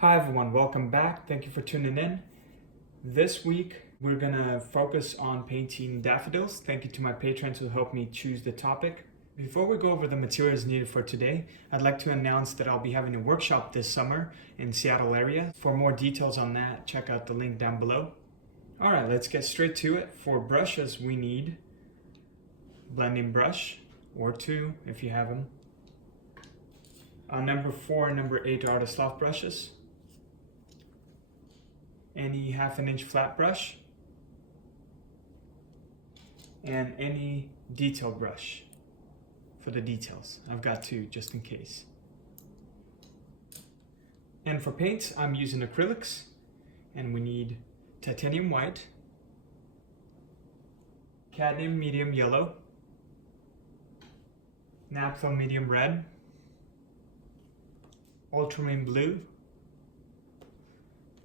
Hi everyone, welcome back. Thank you for tuning in. This week we're gonna focus on painting daffodils. Thank you to my patrons who helped me choose the topic. Before we go over the materials needed for today, I'd like to announce that I'll be having a workshop this summer in Seattle area. For more details on that, check out the link down below. Alright, let's get straight to it. For brushes, we need blending brush, or two if you have them. Number 4 and number 8 are the soft brushes. Any 1/2 inch flat brush, and any detail brush for the details. I've got two just in case. And for paints, I'm using Acrylics, and we need titanium white, cadmium medium yellow, naphtha medium red, ultramarine blue,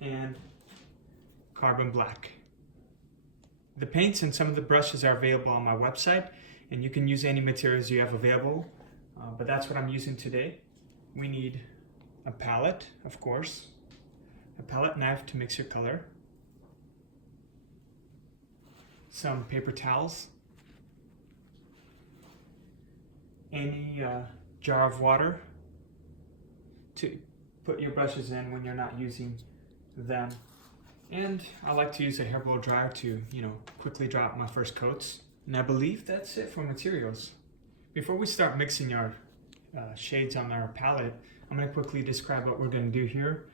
and carbon black. The paints and some of the brushes are available on my website, and you can use any materials you have available, but that's what I'm using today. We need a palette, of course, a palette knife to mix your color, some paper towels, any jar of water to put your brushes in when you're not using them. And I like to use a hairball dryer to, quickly dry out my first coats. And I believe that's it for materials. Before we start mixing our shades on our palette, I'm going to quickly describe what we're going to do here.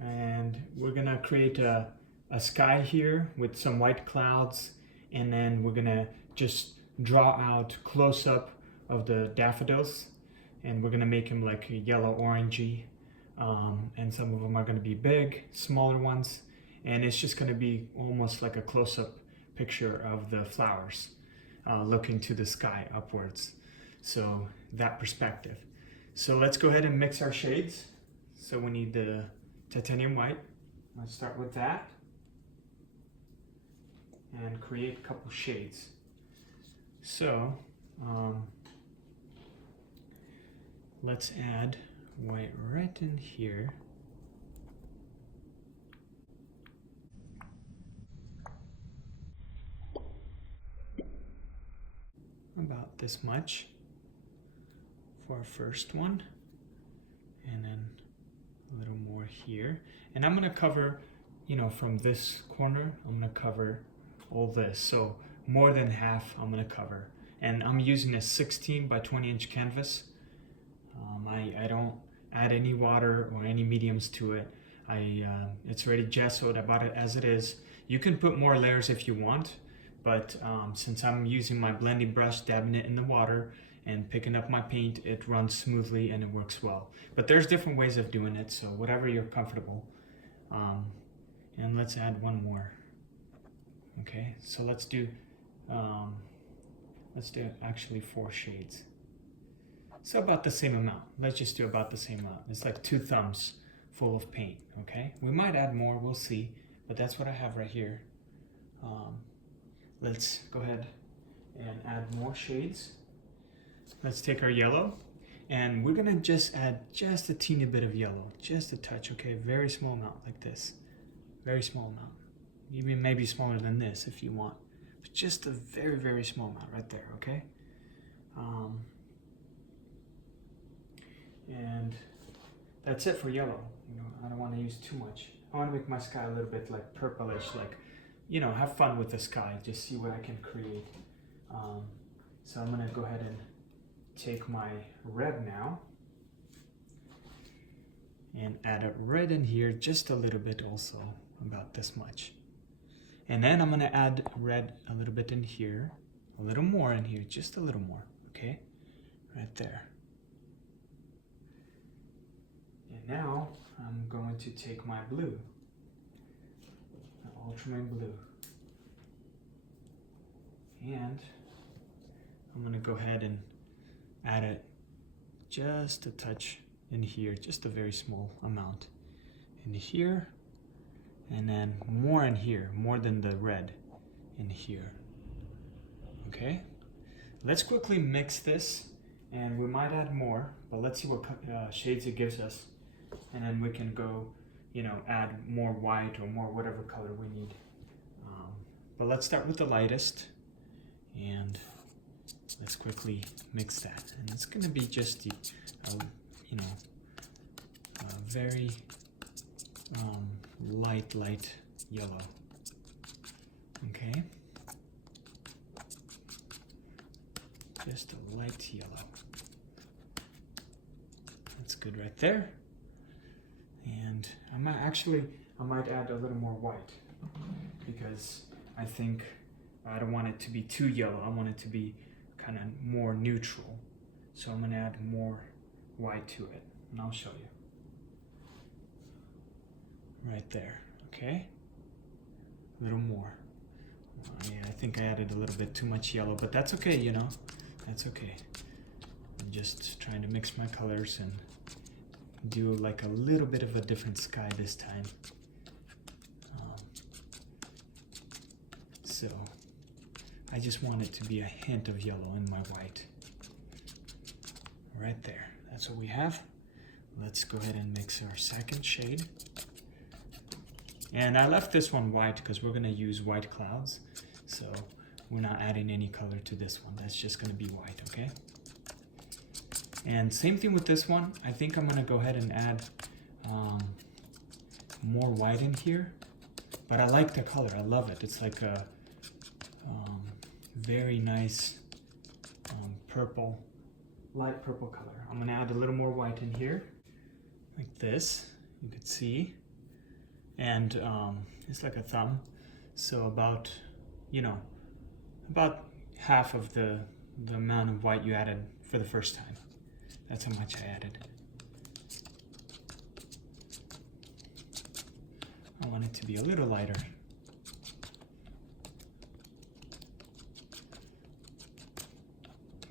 And we're going to create a sky here with some white clouds, and then we're going to just draw out close-up of the daffodils, and we're going to make them like yellow orangey, and some of them are going to be big, smaller ones. And it's just going to be almost like a close-up picture of the flowers looking to the sky upwards. So that perspective. So let's go ahead and mix our shades. So we need the titanium white. Let's start with that and create a couple shades. So let's add white right in here. About this much for our first one, and then a little more here. And I'm going to cover, from this corner, I'm going to cover all this. So more than half I'm going to cover. And I'm using a 16 by 20 inch canvas. I don't add any water or any mediums to it. It's already gessoed. I bought it as it is. You can put more layers if you want, but since I'm using my blending brush, dabbing it in the water and picking up my paint, it runs smoothly and it works well. But there's different ways of doing it, so whatever you're comfortable. And let's add one more. Okay, so let's do actually 4 shades. So about the same amount. Let's just do about the same amount. It's like 2 thumbs full of paint, okay? We might add more, we'll see, but that's what I have right here. Let's go ahead and add more shades. Let's take our yellow, and we're gonna just add just a teeny bit of yellow, just a touch, okay? Very small amount like this, very small amount. Even maybe smaller than this if you want, but just a very, very small amount right there, okay? And that's it for yellow. I don't want to use too much. I want to make my sky a little bit like purplish, like, have fun with the sky, just see what I can create. So I'm gonna go ahead and take my red now and add a red in here, just a little bit also, about this much. And then I'm gonna add red a little bit in here, a little more in here, just a little more, okay? Right there. And now I'm going to take my blue, ultramarine blue, and I'm going to go ahead and add it just a touch in here, just a very small amount in here, and then more in here, more than the red in here. Okay, let's quickly mix this, and we might add more, but let's see what shades it gives us, and then we can go you know, add more white or more whatever color we need. But let's start with the lightest, and let's quickly mix that. And it's going to be just the, you know, a very light yellow. Okay, just a light yellow. That's good right there. And I might add a little more white, because I think I don't want it to be too yellow. I want it to be kind of more neutral. So I'm going to add more white to it, and I'll show you. Right there, okay? A little more. Yeah, I think I added a little bit too much yellow, but that's okay, you know? That's okay. I'm just trying to mix my colors and do like a little bit of a different sky this time. So I just want it to be a hint of yellow in my white. Right there, that's what we have. Let's go ahead and mix our second shade. And I left this one white because we're gonna use white clouds. So we're not adding any color to this one. That's just gonna be white, okay? And same thing with this one. I think I'm gonna go ahead and add more white in here. But I like the color, I love it. It's like a very nice purple, light purple color. I'm gonna add a little more white in here, like this, you could see. And it's like a thumb. So about, you know, about half of the amount of white you added for the first time. That's how much I added. I want it to be a little lighter.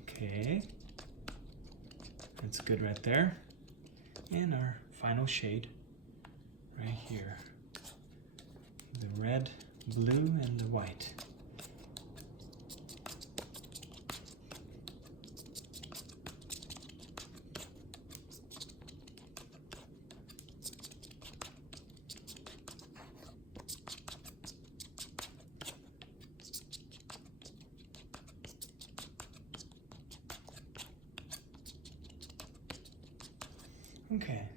Okay, that's good right there. And our final shade right here. The red, blue, and the white. Okay,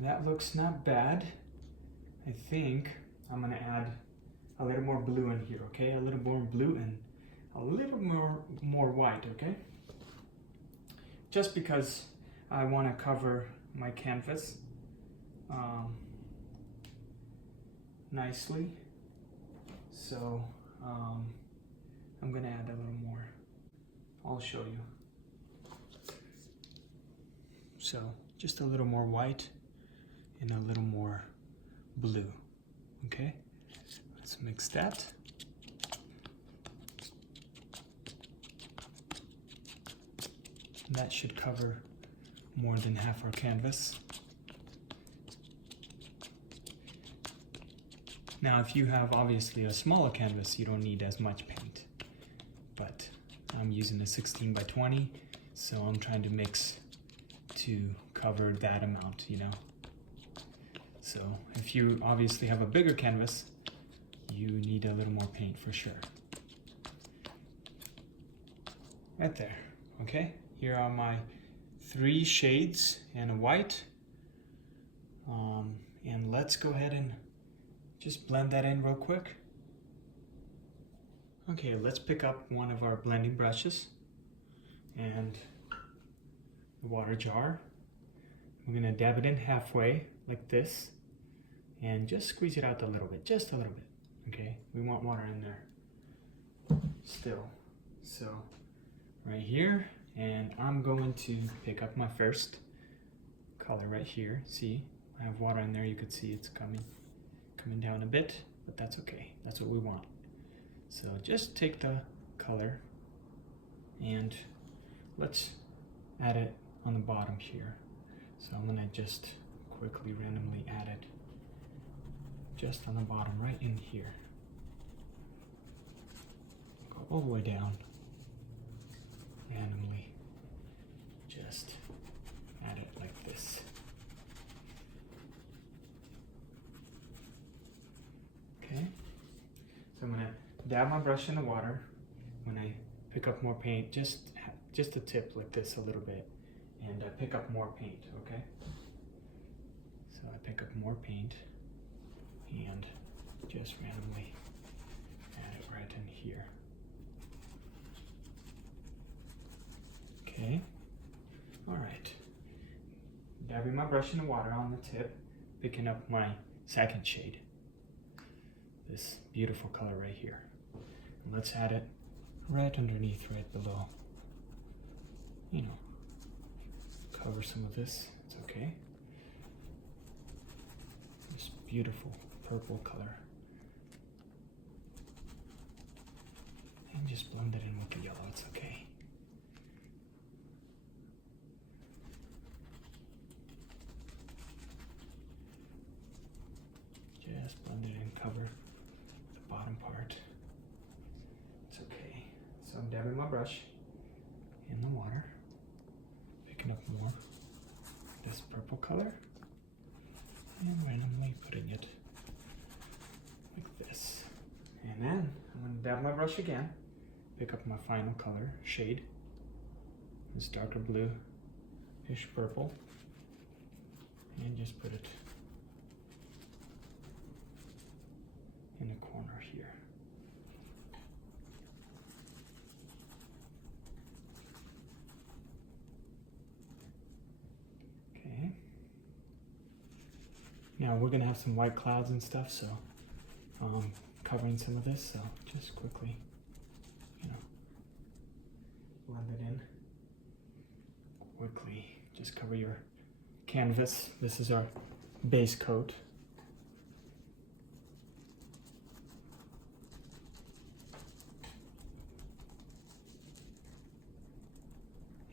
that looks not bad. I think I'm gonna add a little more blue in here, okay? A little more blue and a little more white, okay? Just because I want to cover my canvas nicely. So I'm gonna add a little more. I'll show you. So just a little more white and a little more blue, okay? Let's mix that. That should cover more than half our canvas. Now if you have obviously a smaller canvas, you don't need as much paint, but I'm using a 16 by 20, so I'm trying to mix to cover that amount, you know. So if you obviously have a bigger canvas, you need a little more paint for sure. Right there, okay? Here are my 3 shades and a white. And let's go ahead and just blend that in real quick. Okay, let's pick up one of our blending brushes and the water jar. We're gonna dab it in halfway like this and just squeeze it out a little bit, just a little bit, okay? We want water in there still. So right here, and I'm going to pick up my first color right here. See, I have water in there. You could see it's coming down a bit, but that's okay. That's what we want. So just take the color and let's add it on the bottom here. So I'm gonna just quickly randomly add it just on the bottom right in here. Go all the way down randomly. Just add it like this. Okay, so I'm gonna dab my brush in the water when I pick up more paint, just a tip like this a little bit, and I pick up more paint, okay? So I pick up more paint and just randomly add it right in here. Okay, all right. Dabbing my brush in the water on the tip, picking up my second shade. This beautiful color right here. And let's add it right underneath, right below. You know, cover some of this, it's okay. This beautiful purple color. And just blend it in with the yellow, it's okay. Just blend it in, cover the bottom part. It's okay. So I'm dabbing my brush in the water, picking up more of this purple color, and randomly putting it like this. And then I'm going to dab my brush again, pick up my final color, shade, this darker blue-ish purple, and just put it in the corner here. Okay. Now we're gonna have some white clouds and stuff, so covering some of this, so just quickly, you know, blend it in quickly. Just cover your canvas. This is our base coat.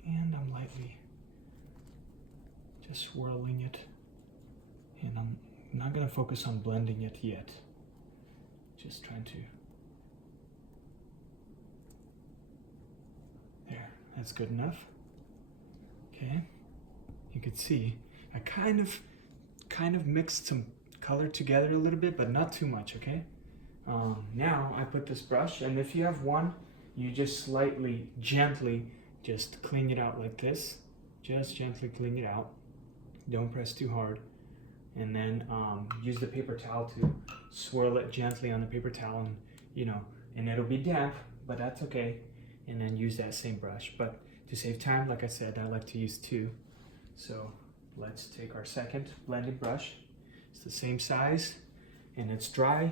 And I'm lightly just swirling it, and I'm not going to focus on blending it yet, just trying to, there, that's good enough. Okay, you can see I kind of mixed some color together a little bit, but not too much, okay? Now I put this brush, and if you have one, you just slightly, gently, just clean it out like this. Just gently clean it out. Don't press too hard. And then use the paper towel to swirl it gently on the paper towel, and you know, and it'll be damp, but that's okay. And then use that same brush. But to save time, like I said, I like to use two. So let's take our second blending brush. It's the same size and it's dry.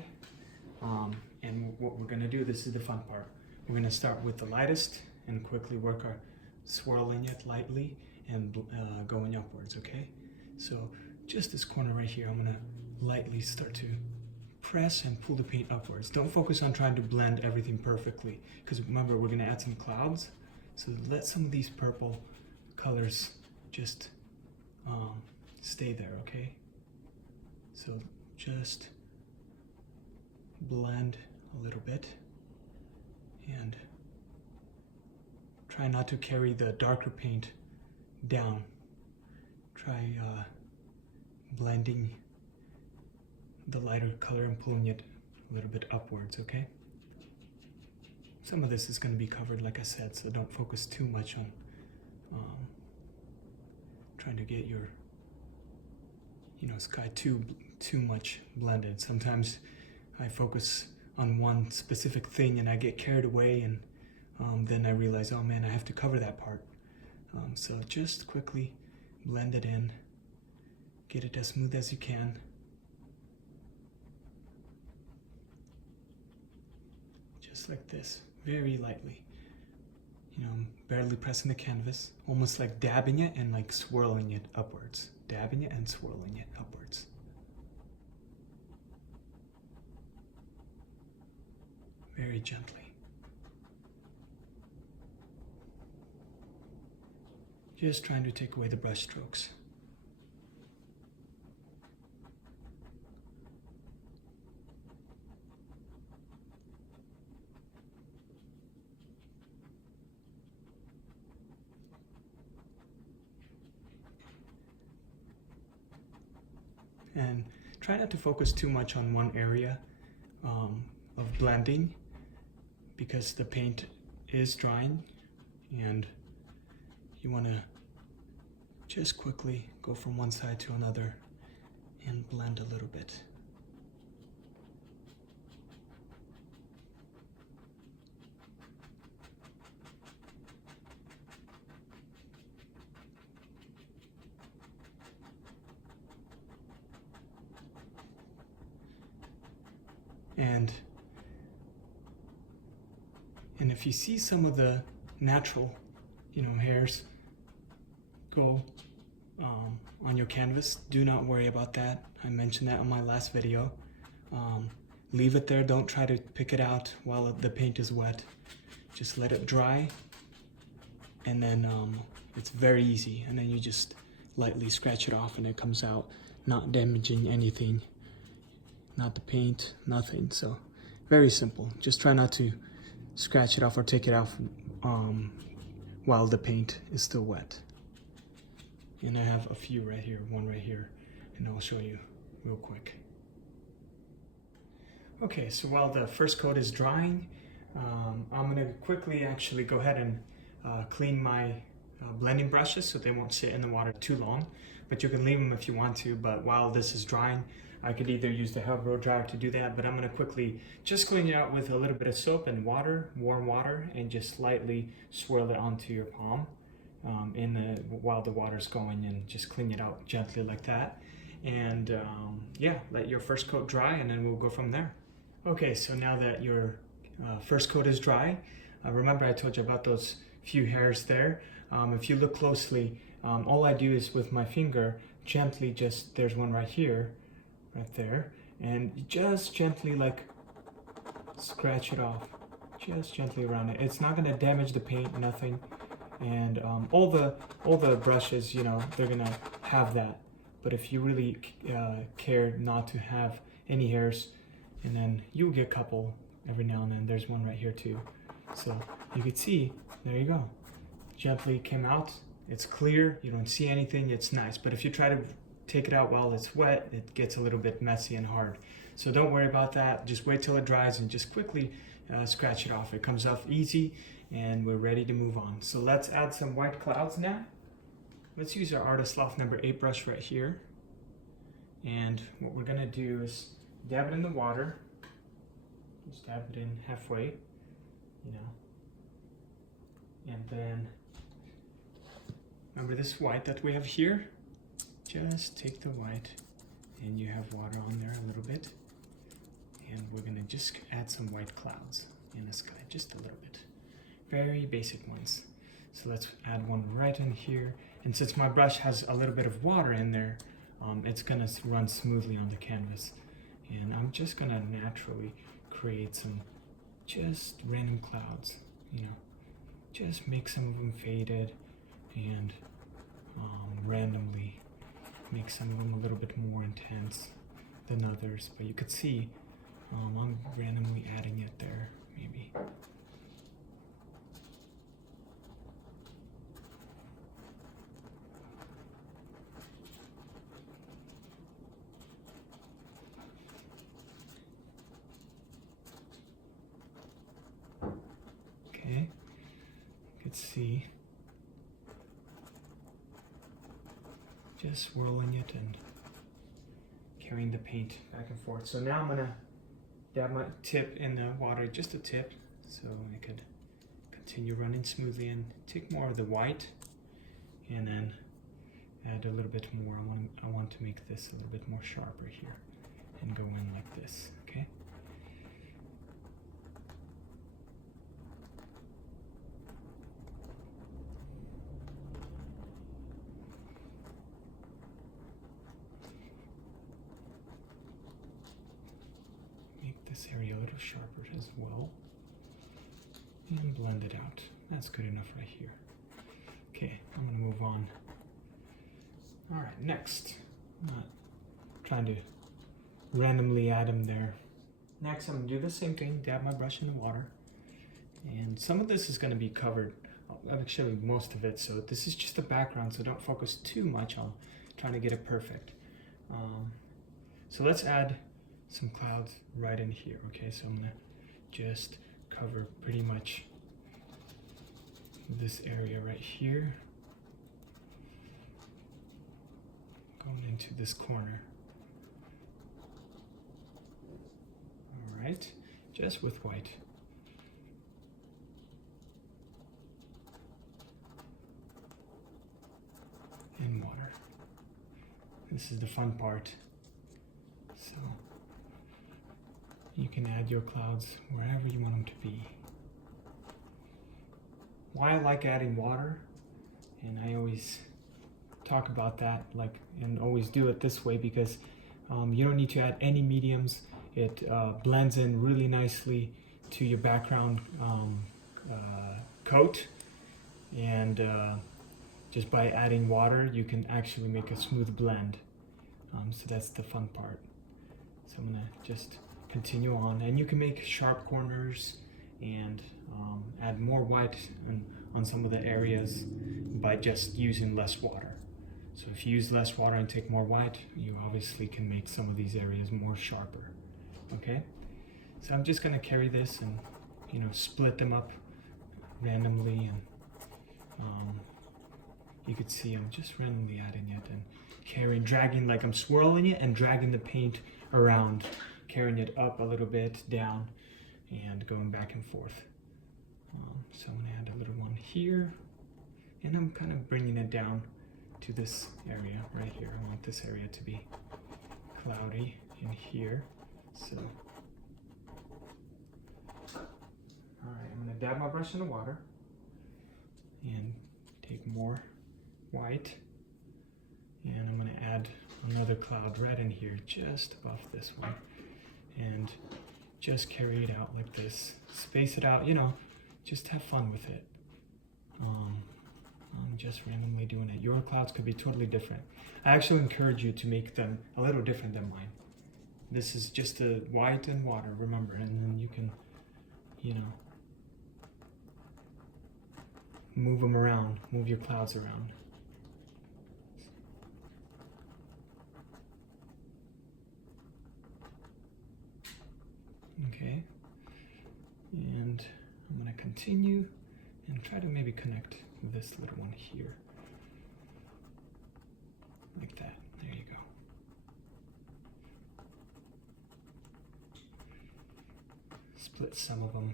And what we're gonna do, this is the fun part. We're gonna start with the lightest and quickly work our swirling it lightly and going upwards, okay? So just this corner right here, I'm gonna lightly start to press and pull the paint upwards. Don't focus on trying to blend everything perfectly, because remember, we're gonna add some clouds. So let some of these purple colors just stay there, okay? So just blend a little bit and try not to carry the darker paint down. Try blending the lighter color and pulling it a little bit upwards, okay? Some of this is going to be covered, like I said, so don't focus too much on trying to get your, you know, sky too much blended. Sometimes I focus on one specific thing and I get carried away, and then I realize, oh man, I have to cover that part. So just quickly blend it in, get it as smooth as you can. Just like this, very lightly. You know, barely pressing the canvas, almost like dabbing it and like swirling it upwards. Dabbing it and swirling it upwards. Very gently. Just trying to take away the brush strokes. And try not to focus too much on one area. of blending because the paint is drying, and you want to just quickly go from one side to another and blend a little bit. And if you see some of the natural, hairs go on your canvas, do not worry about that. I mentioned that on my last video. Leave it there. Don't try to pick it out while the paint is wet. Just let it dry, and then it's very easy. And then you just lightly scratch it off and it comes out, not damaging anything. Not the paint, nothing. So very simple. Just try not to scratch it off or take it off while the paint is still wet. And I have a few right here, one right here, and I'll show you real quick. Okay, so while the first coat is drying, I'm gonna quickly actually go ahead and clean my blending brushes so they won't sit in the water too long, but you can leave them if you want to. But while this is drying, I could either use the hair blow dryer to do that, but I'm gonna quickly just clean it out with a little bit of soap and water, warm water, and just lightly swirl it onto your palm while the water's going, and just clean it out gently like that. And yeah, let your first coat dry, and then we'll go from there. Okay, so now that your first coat is dry, remember I told you about those few hairs there. If you look closely, all I do is with my finger, gently there's one right here, right there, and just gently like scratch it off, just gently around it. It's not going to damage the paint, nothing. And all the brushes, they're gonna have that. But if you really care not to have any hairs, and then you'll get a couple every now and then. There's one right here too. So you can see, there you go. Gently came out. It's clear, you don't see anything, it's nice. But if you try to take it out while it's wet, it gets a little bit messy and hard. So don't worry about that. Just wait till it dries and just quickly scratch it off. It comes off easy, and we're ready to move on. So let's add some white clouds now. Let's use our Artist Loft number 8 brush right here. And what we're gonna do is dab it in the water. Just dab it in halfway, And then, remember this white that we have here? Just take the white, and you have water on there a little bit. And we're gonna just add some white clouds in the sky, just a little bit. Very basic ones. So let's add one right in here. And since my brush has a little bit of water in there, it's gonna run smoothly on the canvas. And I'm just gonna naturally create some just random clouds, just make some of them faded, and randomly make some of them a little bit more intense than others. But you could see I'm randomly adding it there, maybe. Okay, you could see just swirling it and carrying the paint back and forth. So now I'm gonna dab my tip in the water, just a tip, so I could continue running smoothly, and take more of the white and then add a little bit more. I want to make this a little bit more sharper here and go in like this, okay? This area a little sharper as well, and blend it out. That's good enough right here. Okay, I'm gonna move on. All right, next, I'm not trying to randomly add them there. Next, I'm gonna do the same thing, dab my brush in the water, and some of this is gonna be covered, actually most of it, so this is just the background, so don't focus too much on trying to get it perfect. So let's add some clouds right in here. Okay, so I'm gonna just cover pretty much this area right here, going into this corner. All right, just with white. And water. This is the fun part. So you can add your clouds wherever you want them to be. Why I like adding water, and I always talk about that, and always do it this way, because you don't need to add any mediums. It blends in really nicely to your background coat, and just by adding water, you can actually make a smooth blend. So that's the fun part. So I'm gonna just continue on, and you can make sharp corners and add more white on some of the areas by just using less water. So if you use less water and take more white, you obviously can make some of these areas more sharper. Okay? So I'm just gonna carry this and split them up randomly, and you could see I'm just randomly adding it and dragging, like I'm swirling it and dragging the paint around, carrying it up a little bit, down, and going back and forth. So I'm gonna add a little one here, and I'm kind of bringing it down to this area right here. I want this area to be cloudy in here. So, all right, I'm gonna dab my brush in the water and take more white, and I'm going to add another cloud right in here just above this one, and just carry it out like this. Space it out, just have fun with it. I'm just randomly doing it. Your clouds could be totally different. I actually encourage you to make them a little different than mine. This is just a white and water, remember, and then you can, move them around, move your clouds around. Okay, and I'm going to continue and try to maybe connect this little one here, like that. There you go. Split some of them.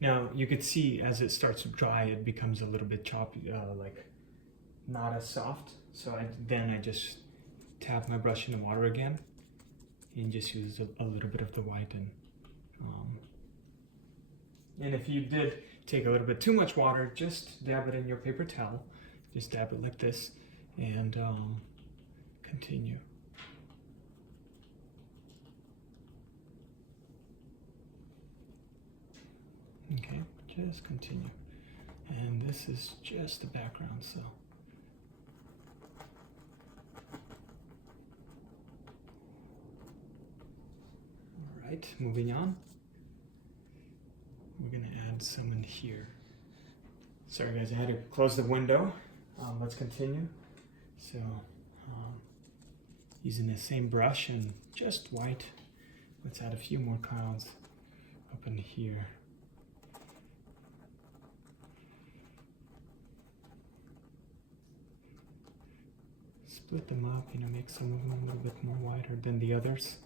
Now you could see as it starts to dry, it becomes a little bit choppy, not as soft. So I just tap my brush in the water again and just use a little bit of the white, and if you did take a little bit too much water, just dab it in your paper towel. Just dab it like this and continue. Okay, just continue. And this is just the background, so. All right, moving on. We're gonna add some in here. Sorry guys, I had to close the window. Let's continue. So, using the same brush and just white, let's add a few more clouds up in here. Split them up, make some of them a little bit more whiter than the others.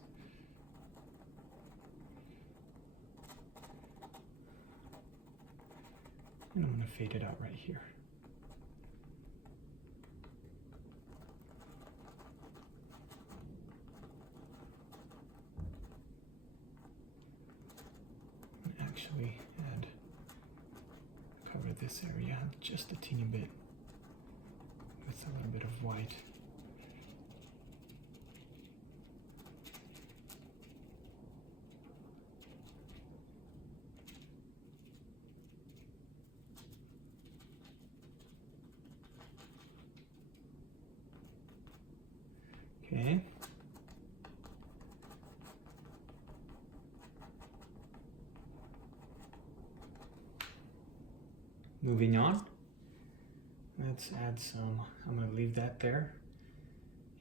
And I'm going to fade it out right here. And actually cover this area just a teeny bit with a little bit of white. Okay. Moving on, Let's add some. I'm going to leave that there,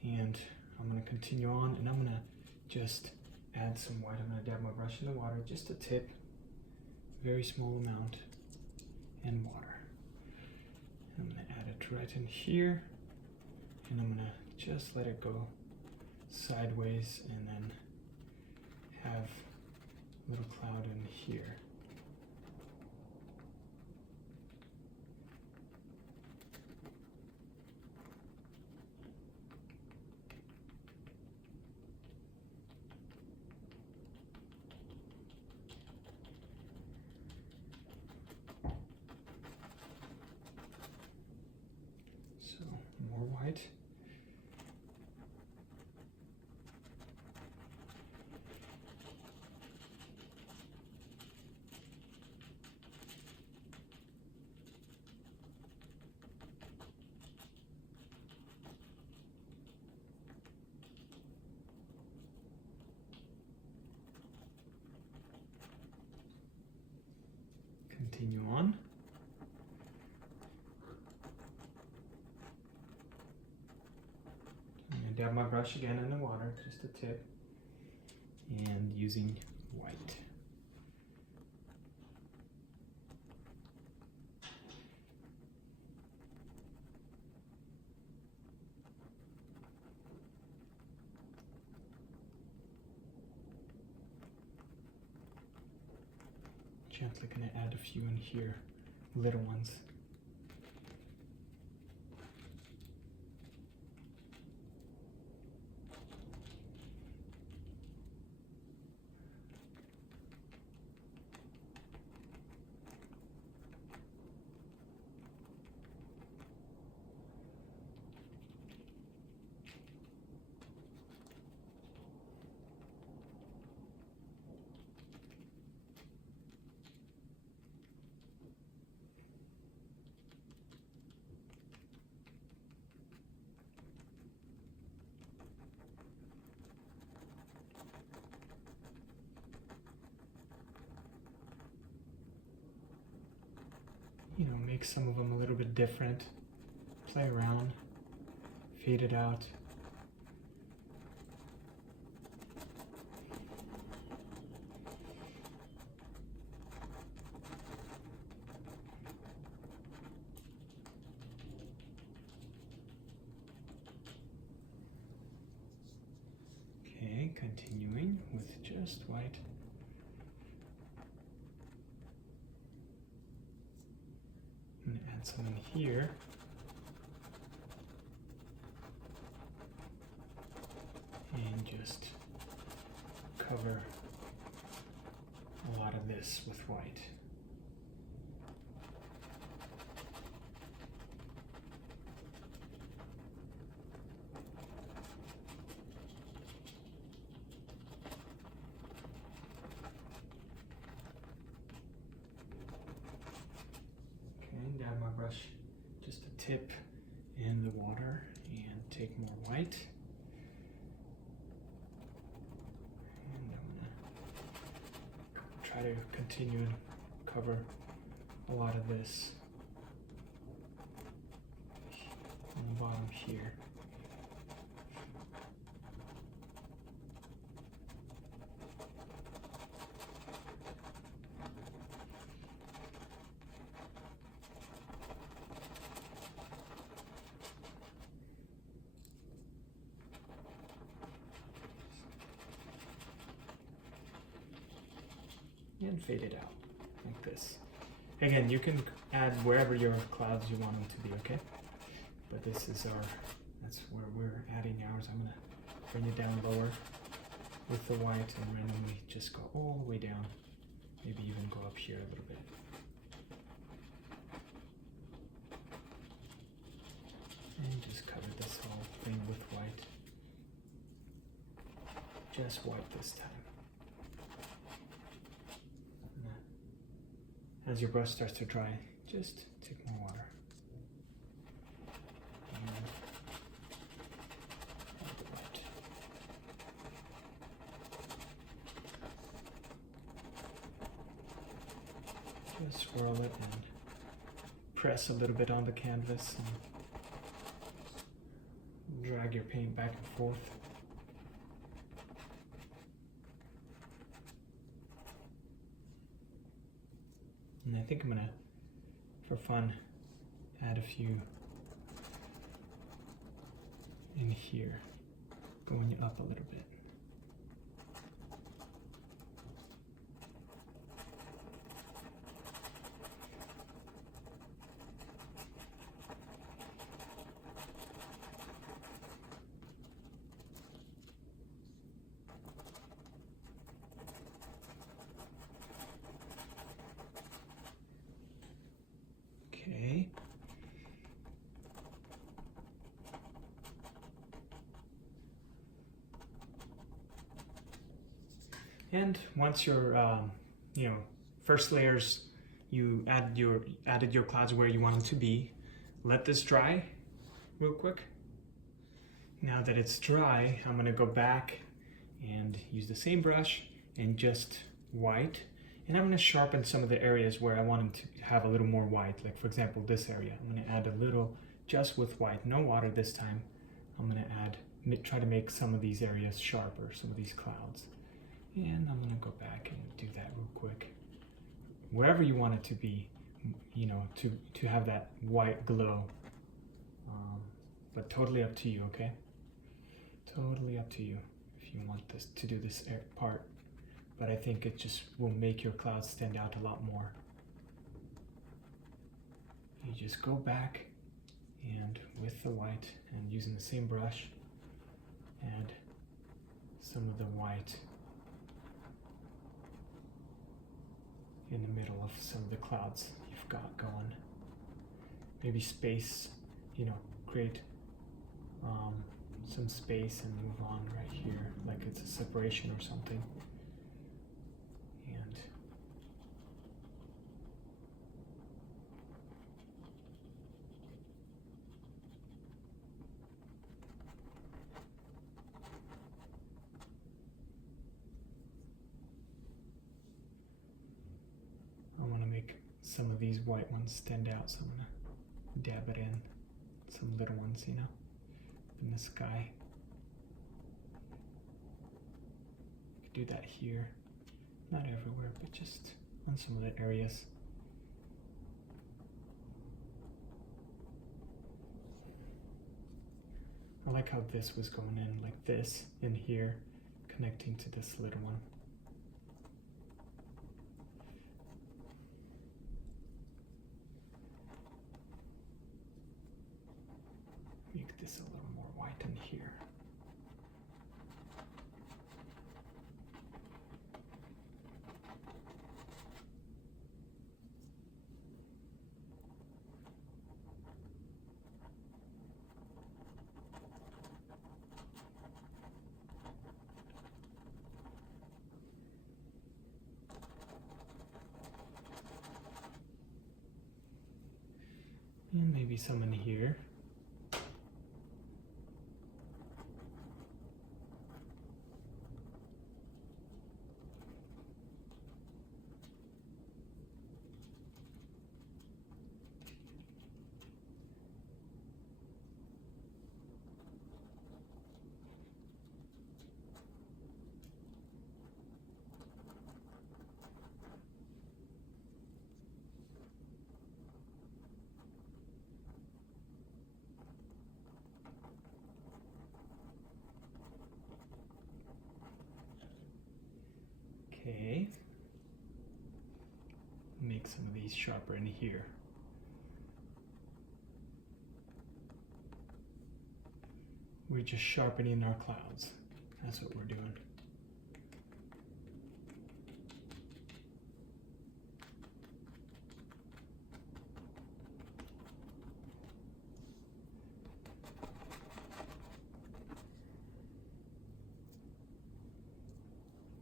and I'm going to continue on, and I'm going to just add some white. I'm going to dab my brush in the water, just a tip, very small amount, and water. I'm going to add it right in here, and I'm going to just let it go sideways, and then have a little cloud in here. So more white. Continue on. I'm going to dab my brush again in the water, just a tip, and using white. Gently going to add a few in here, little ones. You know, make some of them a little bit different. Play around, fade it out. Okay, continuing with just white. I'm going to add some in here. And just cover a lot of this with white. Dab my brush just a tip in the water and take more white. And I'm going to try to continue and cover a lot of this on the bottom here. And fade it out like this. Again, you can add wherever your clouds you want them to be, okay? But this is that's where we're adding ours. I'm gonna bring it down lower with the white and randomly just go all the way down. Maybe even go up here a little bit. And just cover this whole thing with white. Just white this time. As your brush starts to dry, just take more water. And add the white. Just swirl it and press a little bit on the canvas and drag your paint back and forth. And I think I'm gonna, for fun, add a few in here, going up a little bit. Okay. And once your first layers, you added your clouds where you want them to be. Let this dry real quick. Now that it's dry, I'm gonna go back and use the same brush and just white. And I'm gonna sharpen some of the areas where I want them to have a little more white. Like for example, this area. I'm gonna add a little just with white, no water this time. I'm gonna try to make some of these areas sharper, some of these clouds. And I'm gonna go back and do that real quick. Wherever you want it to be, to have that white glow. But totally up to you, okay? Totally up to you if you want this to do this part. But I think it just will make your clouds stand out a lot more. You just go back and with the white and using the same brush, add some of the white in the middle of some of the clouds you've got going. Maybe space, create some space and move on right here, like it's a separation or something. And I want to make some of these white ones stand out, so I'm going to dab it in, some little ones, in the sky. Could do that here, not everywhere, but just on some of the areas. I like how this was going in like this, in here, connecting to this little one. Make this a little more white in here. And maybe some in here. Okay, make some of these sharper in here. We're just sharpening our clouds. That's what we're doing.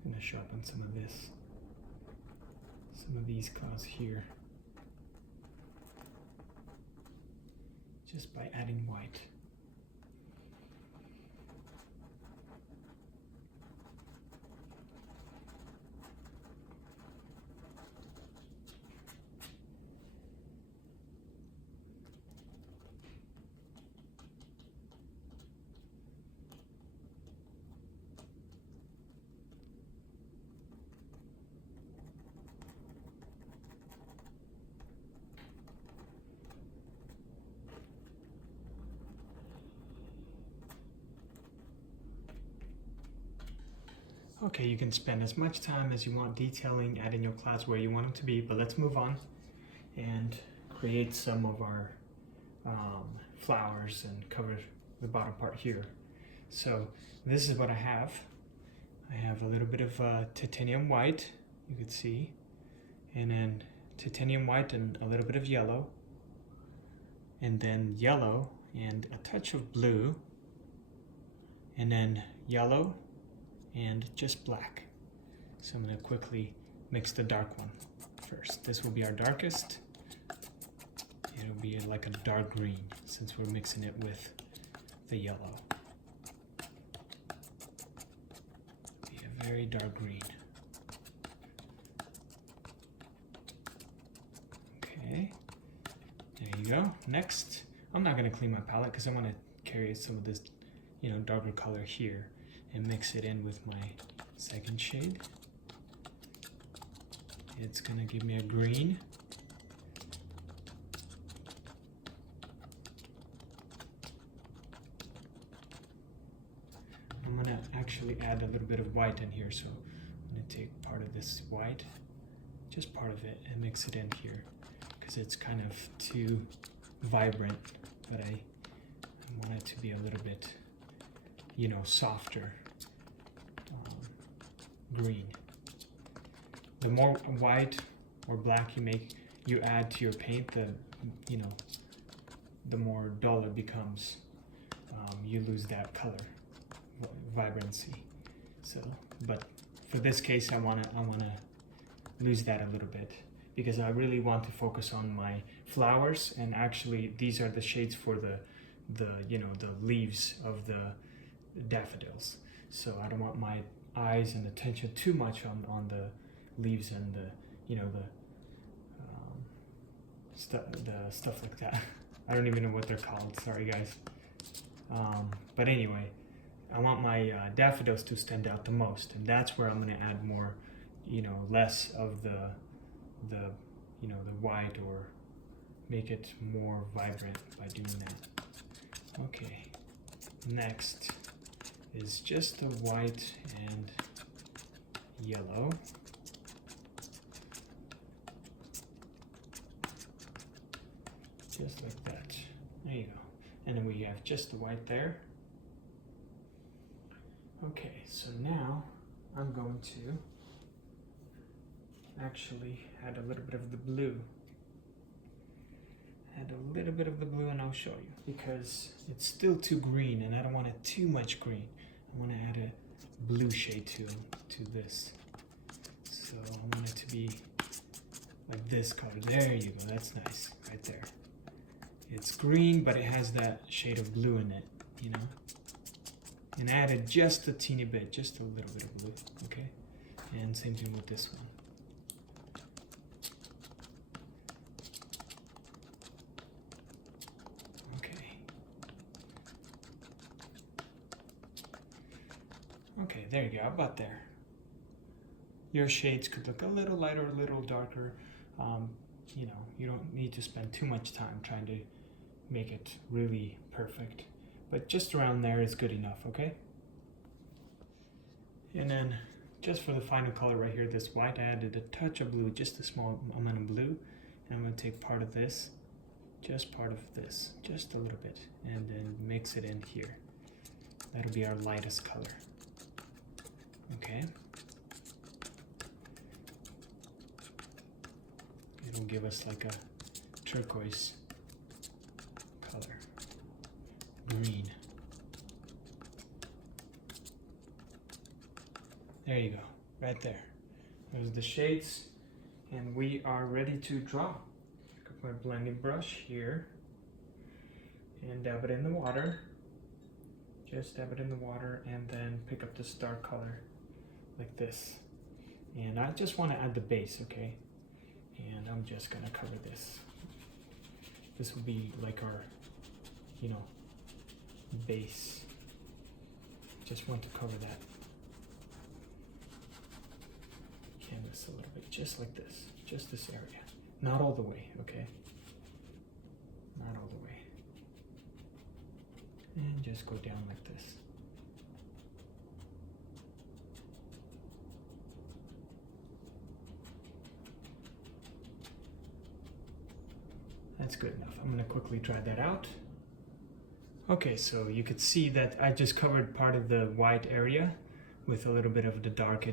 I'm gonna sharpen some of this, some of these clouds here, just by adding white. Okay, you can spend as much time as you want detailing, adding your clouds where you want them to be, but let's move on and create some of our flowers and cover the bottom part here. So this is what I have. I have a little bit of titanium white, you can see, and then titanium white and a little bit of yellow, and then yellow and a touch of blue, and then yellow and just black. So I'm going to quickly mix the dark one first. This will be our darkest. It'll be like a dark green since we're mixing it with the yellow. Be a very dark green. Okay, there you go. Next, I'm not going to clean my palette because I want to carry some of this, darker color here and mix it in with my second shade. It's going to give me a green. I'm going to actually add a little bit of white in here, so I'm going to take part of this white, just part of it, and mix it in here because it's kind of too vibrant, but I want it to be a little bit, softer green. The more white or black you add to your paint, the more dull it becomes. You lose that color vibrancy. So, but for this case, I wanna lose that a little bit because I really want to focus on my flowers, and actually these are the shades for the leaves of the daffodils. So I don't want my eyes and attention too much on the leaves and the stuff like that. I don't even know what they're called, sorry guys. But anyway, I want my daffodils to stand out the most, and that's where I'm going to add more, less of the white, or make it more vibrant by doing that. Okay, next is just the white and yellow. Just like that. There you go. And then we have just the white there. Okay, so now I'm going to actually add a little bit of the blue. Add a little bit of the blue and I'll show you, because it's still too green and I don't want it too much green. I want to add a blue shade to this. So I want it to be like this color. There you go, that's nice, right there. It's green, but it has that shade of blue in it, And I added just a teeny bit, just a little bit of blue, okay? And same thing with this one. Okay, there you go, about there. Your shades could look a little lighter, a little darker. You don't need to spend too much time trying to make it really perfect. But just around there is good enough, okay? And then, just for the final color right here, this white, I added a touch of blue, just a small amount of blue. And I'm going to take part of this, just part of this, just a little bit, and then mix it in here. That'll be our lightest color. Okay. It'll give us like a turquoise color. Green. There you go, right there. There's the shades, and we are ready to draw. Got my blending brush here, and dab it in the water. Just dab it in the water, and then pick up the star color like this. And I just want to add the base, okay? And I'm just gonna cover this. This will be like our, base. Just want to cover that canvas a little bit, just like this, just this area. Not all the way, okay? Not all the way. And just go down like this. good enough. I'm gonna quickly try that out. Okay, so you could see that I just covered part of the white area with a little bit of the dark.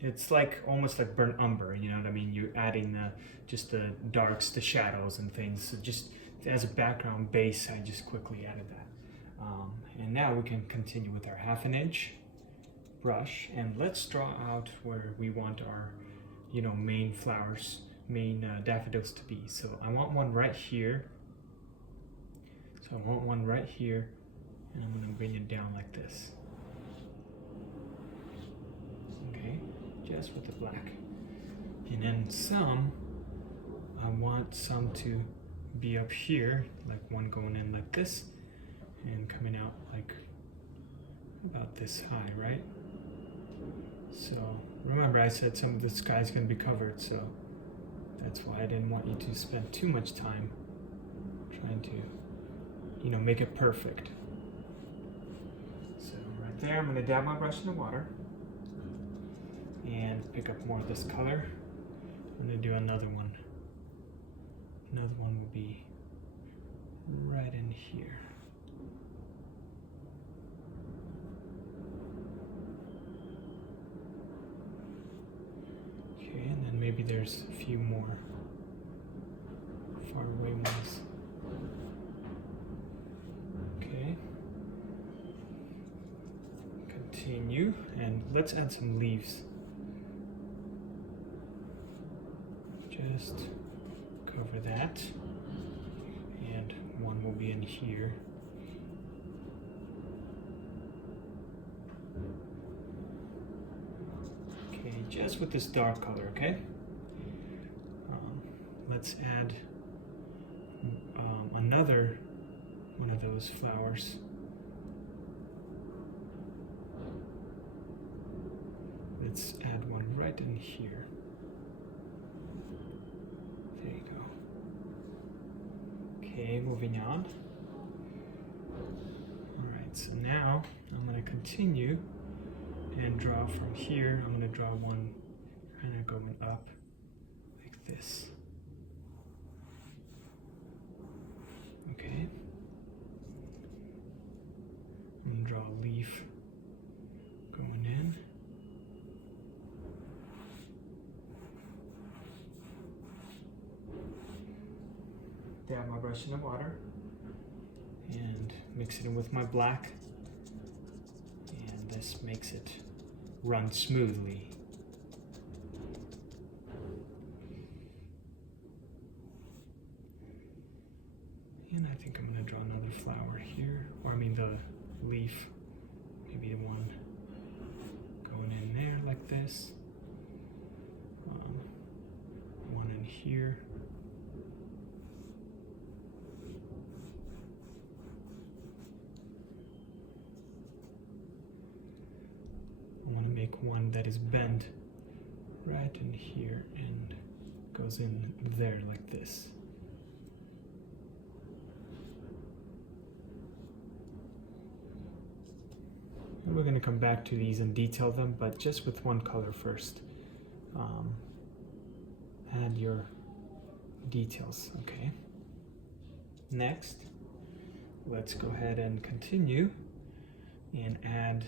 It's like almost like burnt umber, you know what I mean? You're adding just the darks, the shadows and things. So just as a background base, I just quickly added that. And now we can continue with our 1/2 inch brush, and let's draw out where we want our, you know, main flowers, main daffodils to be. So I want one right here. So I want one right here, and I'm gonna bring it down like this. Okay, just with the black. And then some, I want some to be up here, like one going in like this, and coming out like about this high, right? So remember I said some of the sky is going to be covered, so that's why I didn't want you to spend too much time trying to, you know, make it perfect. So right there, I'm going to dab my brush in the water and pick up more of this color. I'm going to do another one. Another one will be right in here. Okay, and then maybe there's a few more far away ones. Okay. Continue, and let's add some leaves. Just cover that, and one will be in here. Okay, just with this dark color, okay? Let's add another one of those flowers. Let's add one right in here. There you go. Okay, moving on. Alright, so now I'm going to continue and draw from here. I'm going to draw one kind of going up like this. Okay. I'm going to draw a leaf going in. Dab my brush in the water and mix it in with my black, and this makes it run smoothly. And I think I'm going to draw another flower here, or I mean the leaf, maybe the one going in there like this, one in here. I want to make one that is bent right in here and goes in there like this. And we're going to come back to these and detail them, but just with one color first. Add your details, okay? Next, let's go ahead and continue and add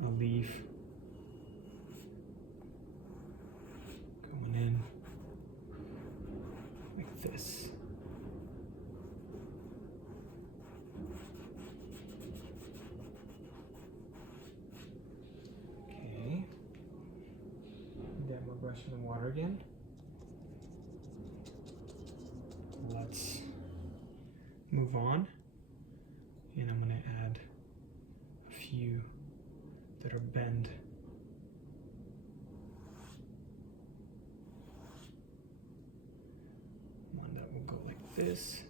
a leaf going in like this. Okay, dab my brush in the water again. Let's move on, and I'm going to add a few that are bent. One that will go like this.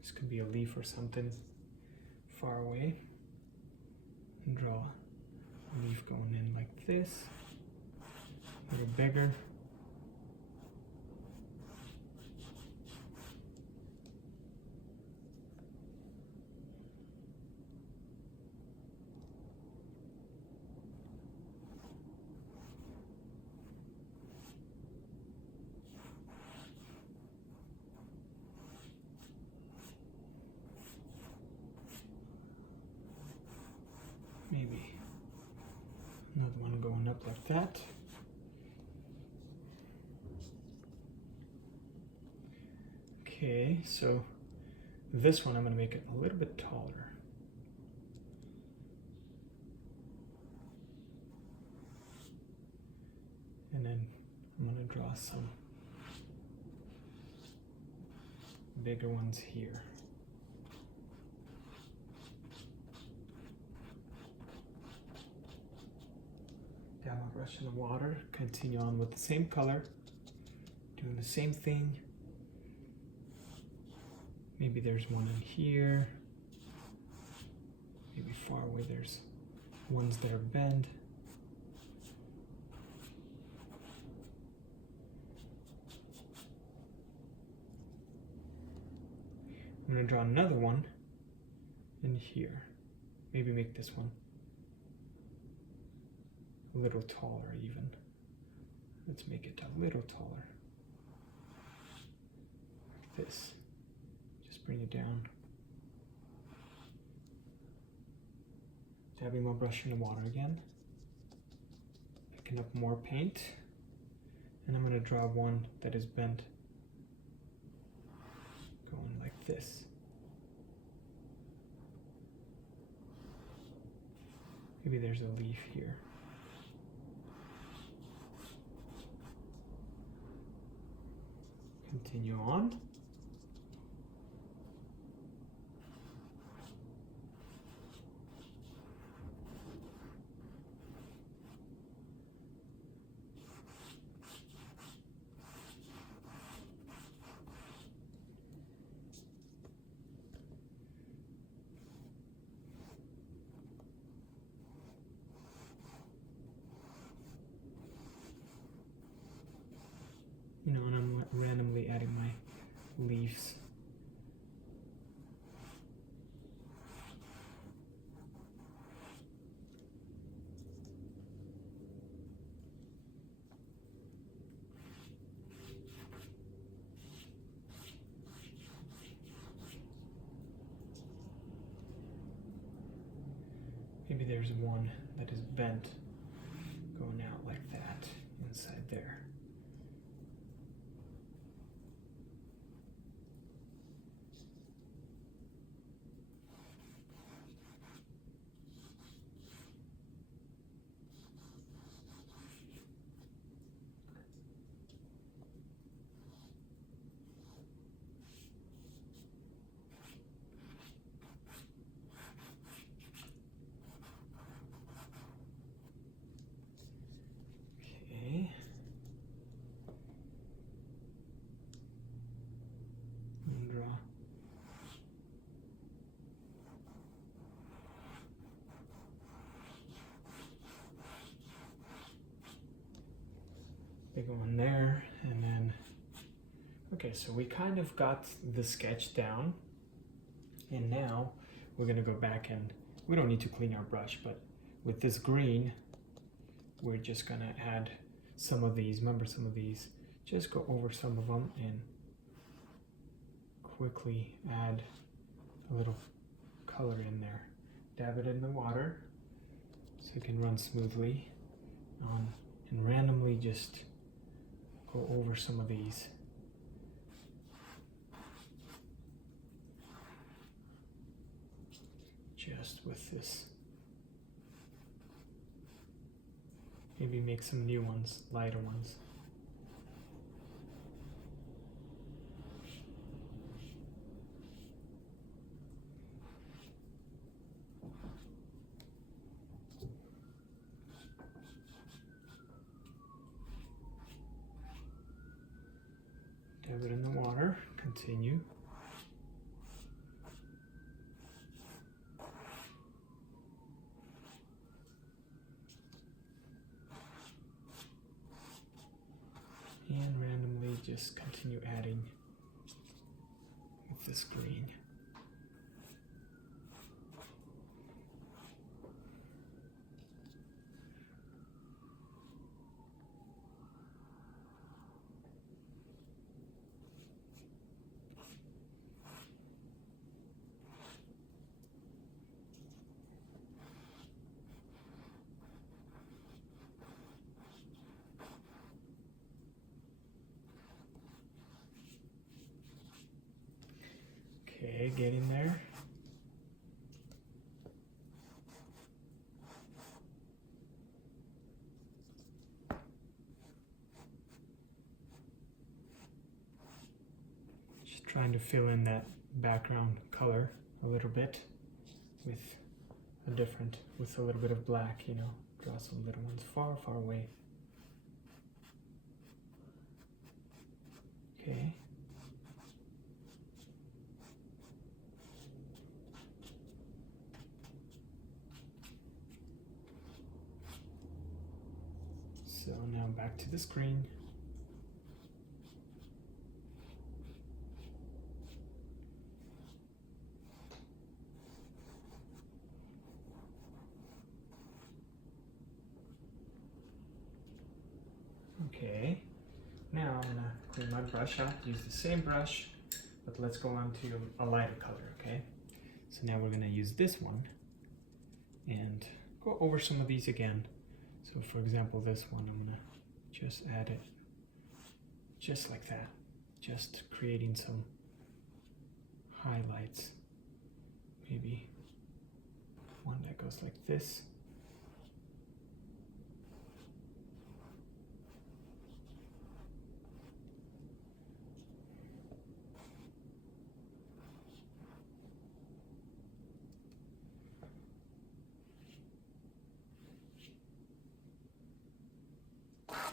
This could be a leaf or something far away. And draw going in like this, a little bigger. Maybe another one going up like that. Okay, so this one I'm going to make it a little bit taller. And then I'm going to draw some bigger ones here. Dab my brush in the water, continue on with the same color, doing the same thing. Maybe there's one in here, maybe far away there's ones that are bent. I'm going to draw another one in here, maybe make this one a little taller even. Let's make it a little taller, like this. Just bring it down. Dabbing my brush in the water again. Picking up more paint. And I'm going to draw one that is bent. Going like this. Maybe there's a leaf here. Continue on. You know, and I'm randomly adding my leaves. Maybe there's one that is bent going out like that inside there. Big one there, and then, okay, so we kind of got the sketch down, and now we're gonna go back and, we don't need to clean our brush, but with this green, we're just gonna add some of these, remember some of these, just go over some of them and quickly add a little color in there. Dab it in the water so it can run smoothly on, and randomly just go over some of these. Just with this. Maybe make some new ones, lighter ones. Dab it in the water, continue. just continue adding with this green. Okay, getting there. Just trying to fill in that background color a little bit with with a little bit of black, you know, draw some little ones far, far away. Okay. So now back to the screen. Okay, now I'm gonna clean my brush out, use the same brush, but let's go on to a lighter color, okay? So now we're gonna use this one and go over some of these again. So for example, this one, I'm gonna just add it just like that, just creating some highlights. Maybe one that goes like this.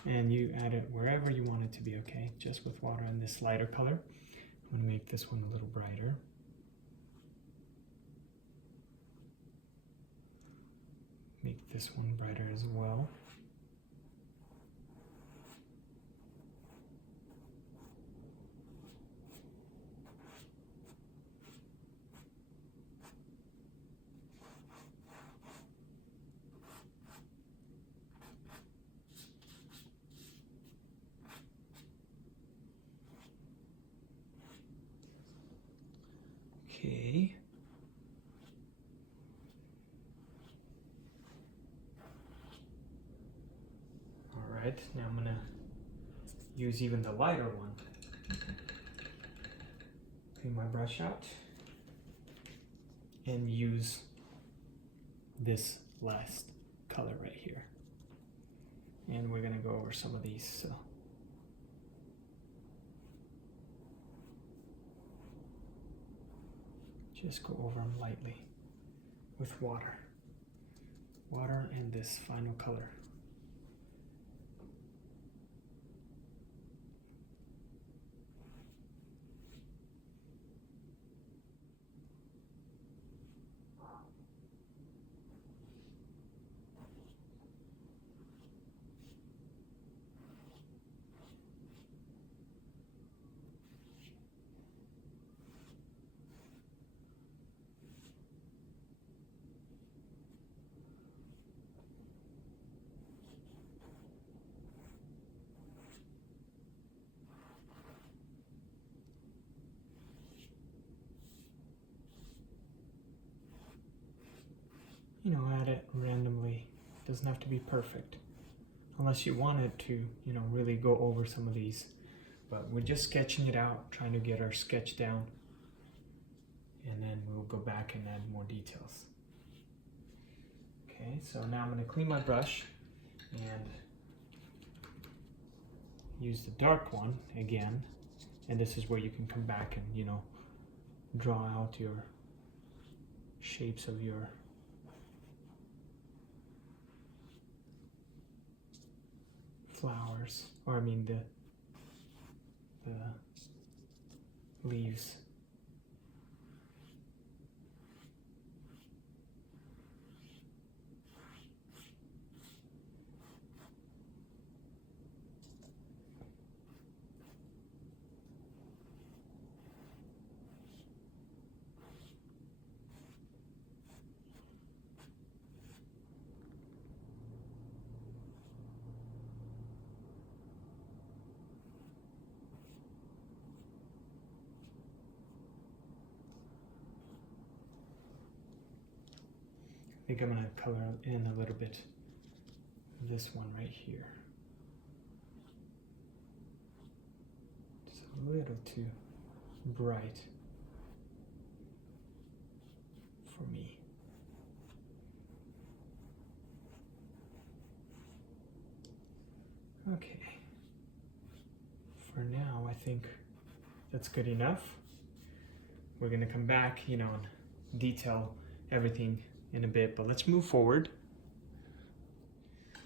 And you add it wherever you want it to be, okay? Just with water and this lighter color. I'm gonna make this one a little brighter. Make this one brighter as well. Okay. All right, now I'm gonna use even the lighter one. Clean my brush out and use this last color right here. And we're gonna go over some of these, so. Just go over them lightly with water. Water and this final color. You know, add it randomly. It doesn't have to be perfect. Unless you want it to, you know, really go over some of these. But we're just sketching it out, trying to get our sketch down. And then we'll go back and add more details. Okay, so now I'm going to clean my brush and use the dark one again. And this is where you can come back and, you know, draw out your shapes of your flowers, or I mean the leaves. think I'm gonna color in a little bit this one right here. It's a little too bright for me. Okay. For now, I think that's good enough. We're gonna come back, you know, and detail everything in a bit, but let's move forward.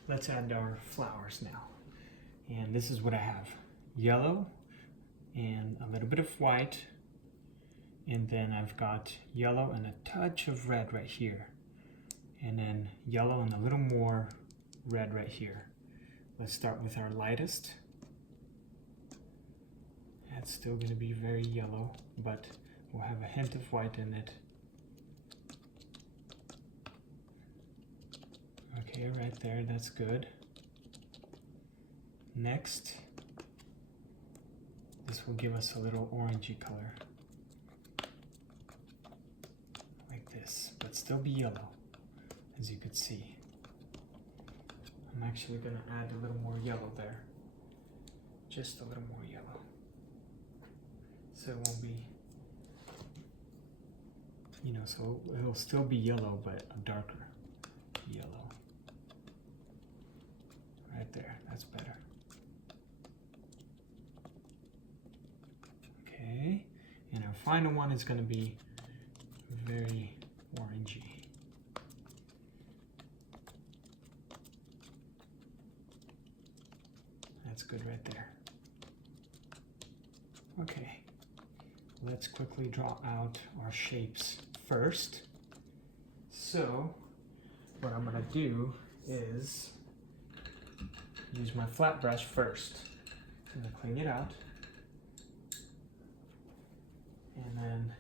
Let's add our flowers now. And this is what I have. Yellow and a little bit of white. And then I've got yellow and a touch of red right here. And then yellow and a little more red right here. Let's start with our lightest. That's still going to be very yellow, but we'll have a hint of white in it. Okay, right there, that's good. Next, this will give us a little orangey color. Like this, but still be yellow, as you could see. I'm actually going to add a little more yellow there. Just a little more yellow. So it won't be, you know, so it'll still be yellow, but a darker yellow. Right there, that's better. Okay, and our final one is going to be very orangey. That's good right there. Okay, let's quickly draw out our shapes first. So, what I'm going to do is use my flat brush first. I'm going to clean it out. And then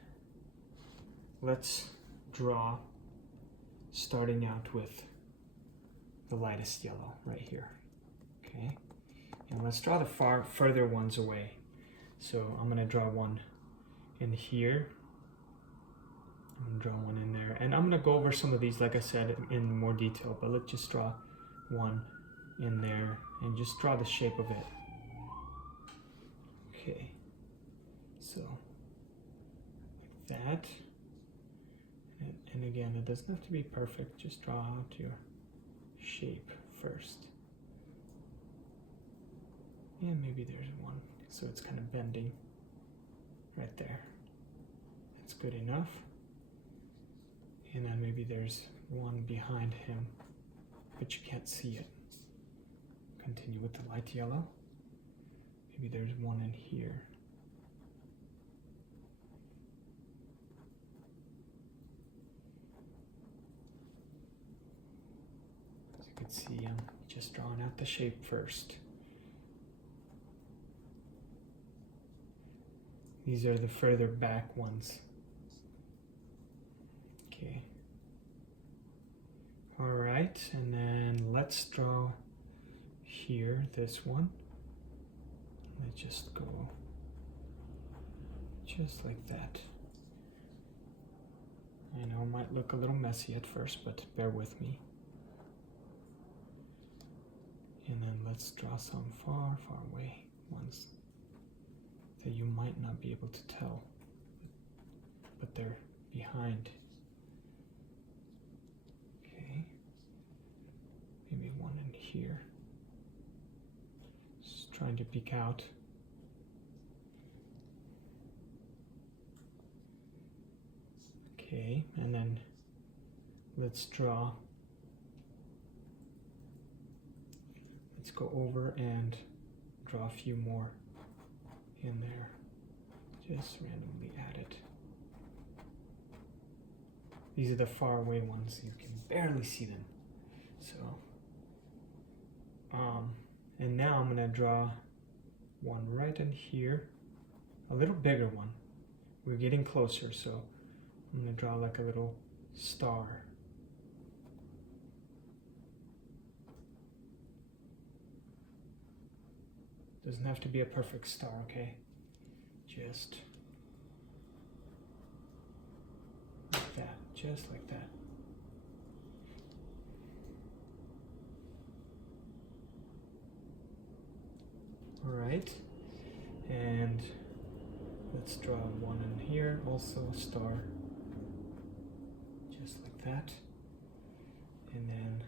let's draw, starting out with the lightest yellow right here. Okay, and let's draw the further ones away. So I'm going to draw one in here. I'm going to draw one in there. And I'm going to go over some of these, like I said, in more detail. But let's just draw one in there and just draw the shape of it. Okay, so like that. And again, it doesn't have to be perfect. Just draw out your shape first. And maybe there's one, so it's kind of bending right there. That's good enough. And then maybe there's one behind him, but you can't see it. Continue with the light yellow. Maybe there's one in here. As you can see, I'm just drawing out the shape first. These are the further back ones. Okay. All right, and then let's draw here, this one. Let's just go just like that. I know it might look a little messy at first, but bear with me. And then let's draw some far, far away ones that you might not be able to tell, but they're behind. Okay, maybe one in here. Just trying to peek out. Okay, and then let's draw. Let's go over and draw a few more in there. Just randomly add it. These are the far away ones. You can barely see them. So, and now I'm gonna draw one right in here, a little bigger one. We're getting closer, so I'm gonna draw like a little star. Doesn't have to be a perfect star, okay? Just like that, just like that. right. And let's draw one in here, also a star, just like that. And then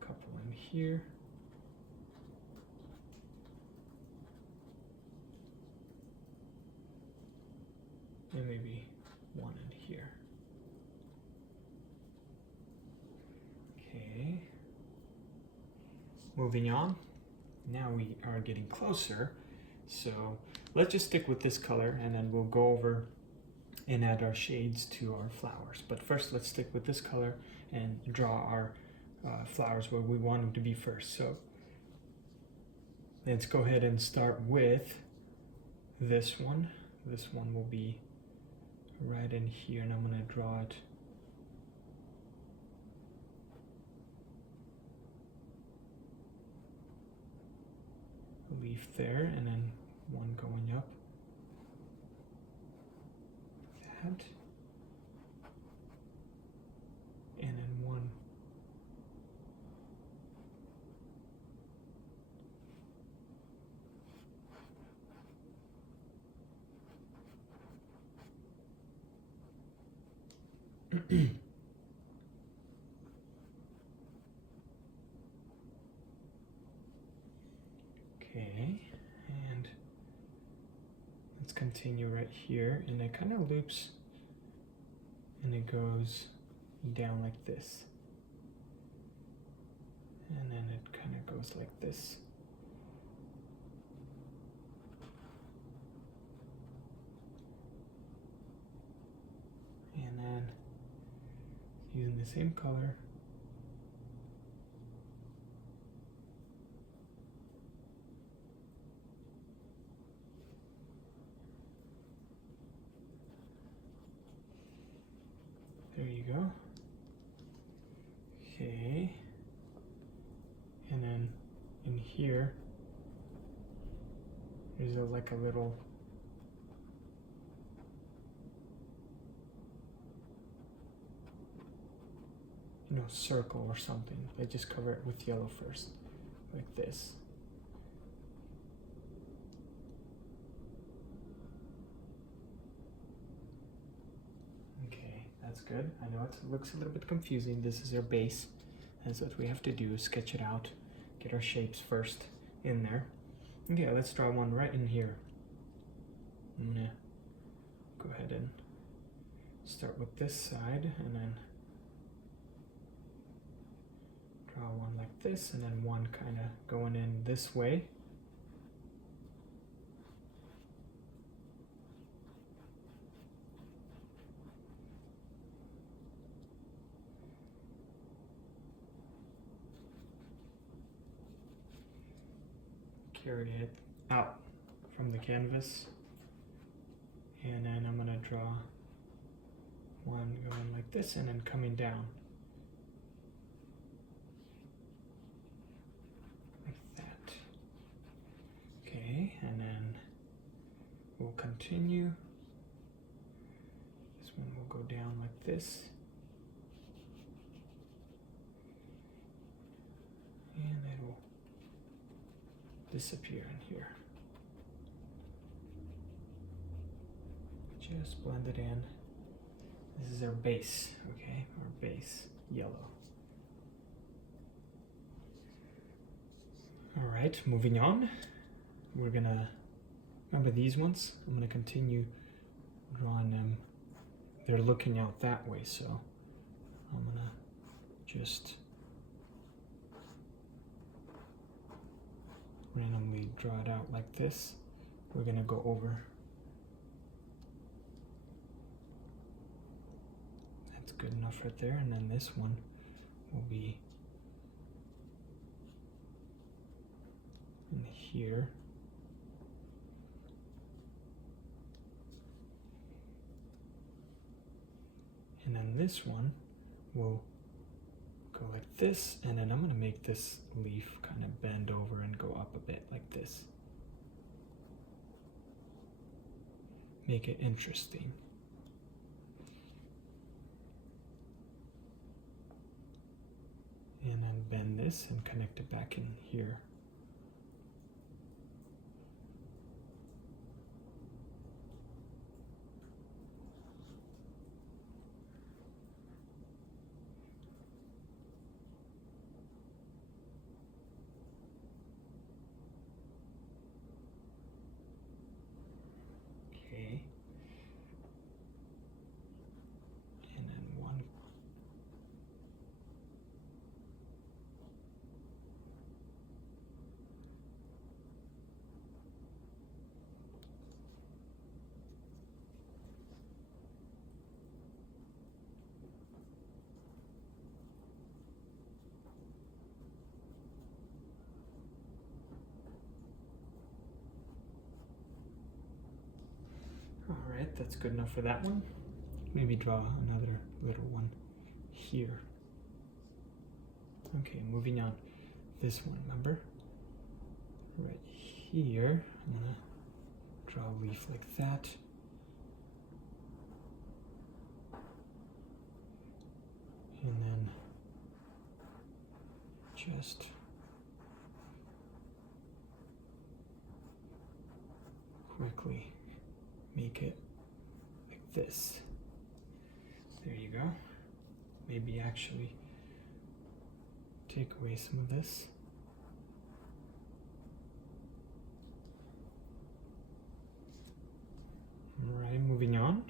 a couple in here. And maybe one in here. Okay. Moving on. Now we are getting closer. So let's just stick with this color and then we'll go over and add our shades to our flowers. But first let's stick with this color and draw our flowers where we want them to be first. So let's go ahead and start with this one. This one will be right in here, and I'm going to draw it a leaf there, and then one going up like that, and then one okay, and let's continue right here, and it kind of loops and it goes down like this, and then it kind of goes like this. And then using the same color, there you go. Okay, and then in here there's like a little circle or something. I just cover it with yellow first, like this. Okay, that's good. I know it looks a little bit confusing. This is our base. That's what we have to do, sketch it out, get our shapes first in there. Okay, let's draw one right in here. I'm gonna go ahead and start with this side, and then draw one like this, and then one kind of going in this way. Carry it out from the canvas, and then I'm going to draw one going like this and then coming down like that. Okay, and then we'll continue. This one will go down like this, and it will disappear in here. Just blend it in. This is our base, okay? Our base, yellow. All right, moving on. We're gonna, remember these ones? I'm gonna continue drawing them. They're looking out that way, so I'm gonna just randomly draw it out like this. We're gonna go over. That's good enough right there, and then this one will be in here. And then this one will go like this, and then I'm going to make this leaf kind of bend over and go up a bit like this. Make it interesting. And then bend this and connect it back in here. that's good enough for that one. Maybe draw another little one here. Okay, moving on. This one, remember? Right here, I'm gonna draw a leaf like that. And then just quickly make it like this. There you go. Maybe actually take away some of this. Alright, moving on.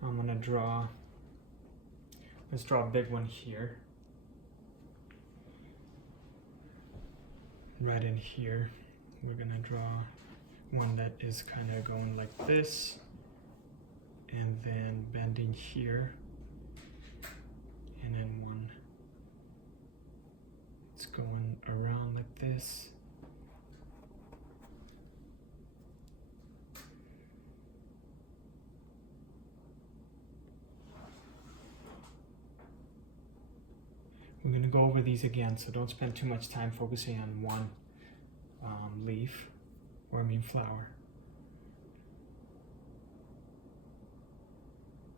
I'm gonna draw, let's draw a big one here. Right in here, we're gonna draw one that is kind of going like this, and then bending here, and then one that's going around like this. We're going to go over these again, so don't spend too much time focusing on one leaf, or I mean flower.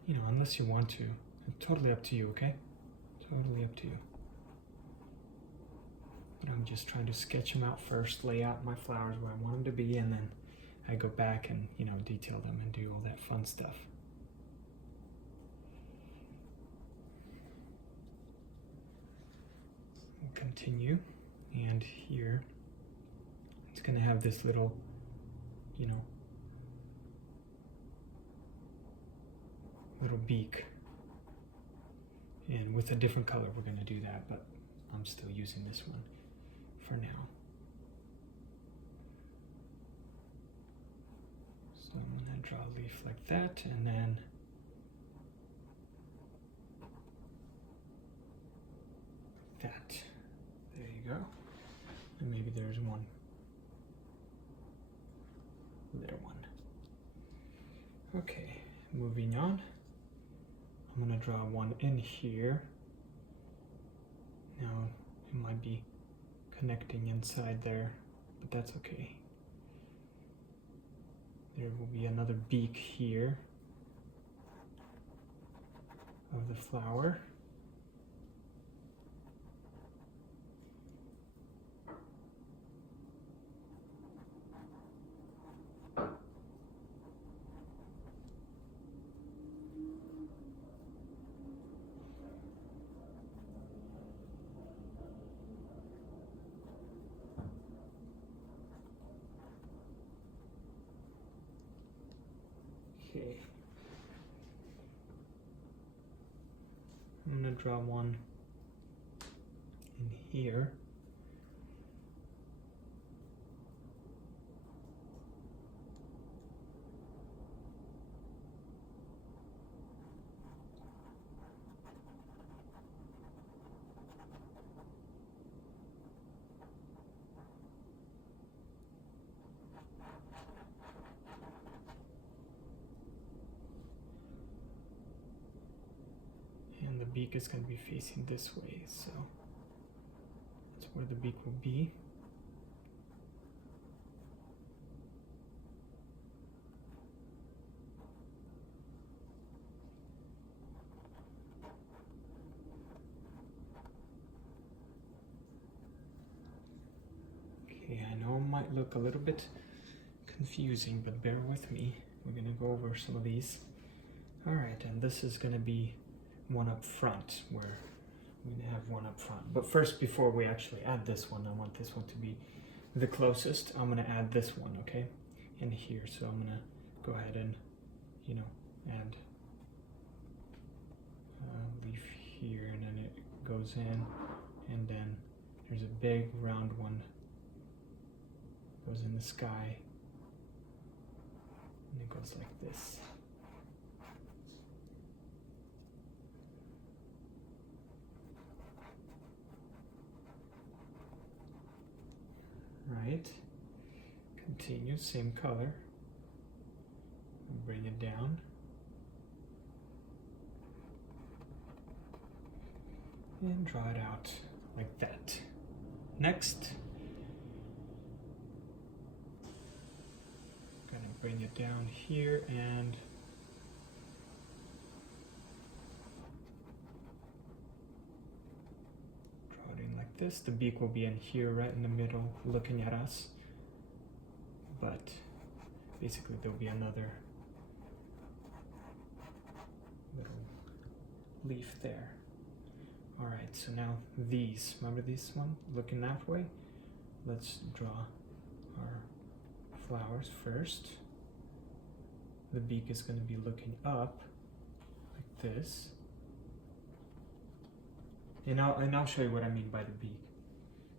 You know, unless you want to. It's totally up to you, okay? Totally up to you. But I'm just trying to sketch them out first, lay out my flowers where I want them to be, and then I go back and, you know, detail them and do all that fun stuff. Continue, and here it's going to have this little, you know, little beak, and with a different color we're going to do that, but I'm still using this one for now. So I'm going to draw a leaf like that, and then that. There you go. And maybe there's one little one. Okay, moving on. I'm going to draw one in here. Now, it might be connecting inside there, but that's okay. There will be another beak here of the flower. Okay. I'm going to draw one in here. And the beak is going to be facing this way, so that's where the beak will be. Okay, I know it might look a little bit confusing, but bear with me. We're going to go over some of these. Alright, and this is going to be one up front, where we're going to have one up front. But first, before we actually add this one, I want this one to be the closest. I'm going to add this one, okay, in here. So I'm going to go ahead and, you know, add a leaf here, and then it goes in, and then there's a big round one goes in the sky, and it goes like this. Right, continue, same color, bring it down. And draw it out like that. Next, I'm gonna bring it down here and draw it in like this. The beak will be in here, right in the middle, looking at us. But basically there'll be another little leaf there. All right, so now these, remember this one, looking that way? Let's draw our flowers first. The beak is going to be looking up like this. And I'll show you what I mean by the beak.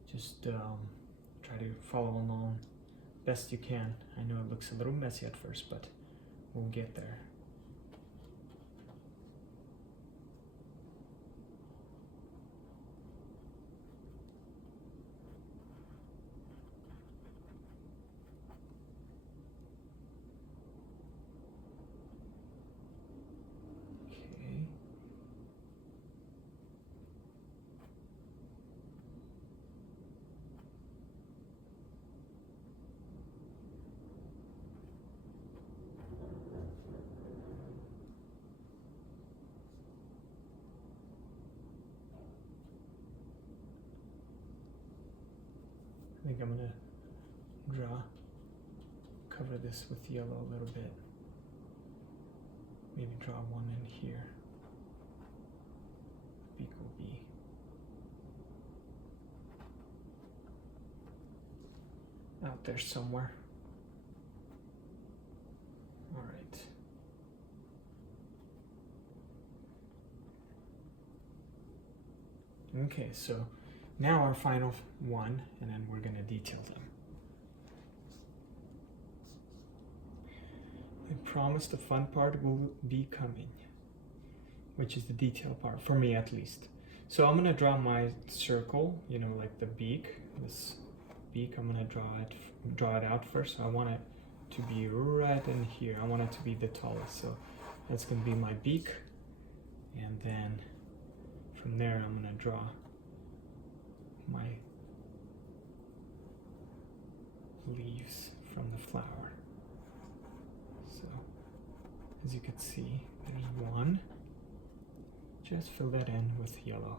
Just try to follow along best you can. I know it looks a little messy at first, but we'll get there. I think I'm gonna cover this with yellow a little bit. Maybe draw one in here. The beak will be out there somewhere. All right. Okay, so now our final one, and then we're going to detail them. I promise the fun part will be coming, which is the detail part, for me at least. So I'm going to draw my circle, you know, like the beak, this beak. I'm going to draw it out first. I want it to be right in here. I want it to be the tallest, so that's going to be my beak. And then from there I'm going to draw my leaves from the flower. So as you can see, there's one. Just fill that in with yellow.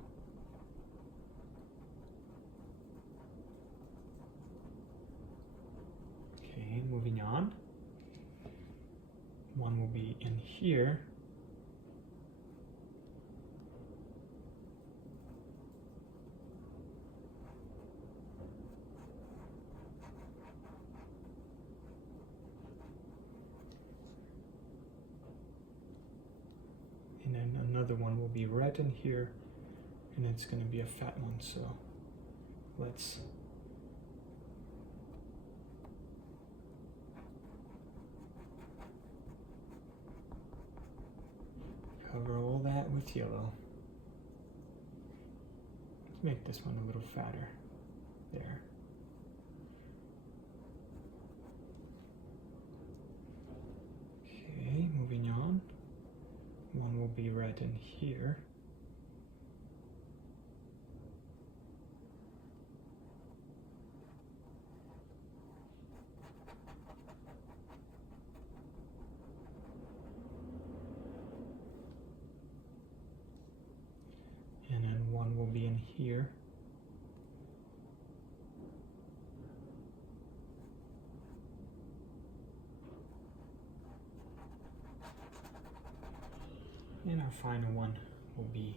Okay, moving on. One will be in here. And then another one will be right in here, and it's going to be a fat one, so let's cover all that with yellow. Let's make this one a little fatter there. Okay, moving on. One will be right in here. And then one will be in here. And our final one will be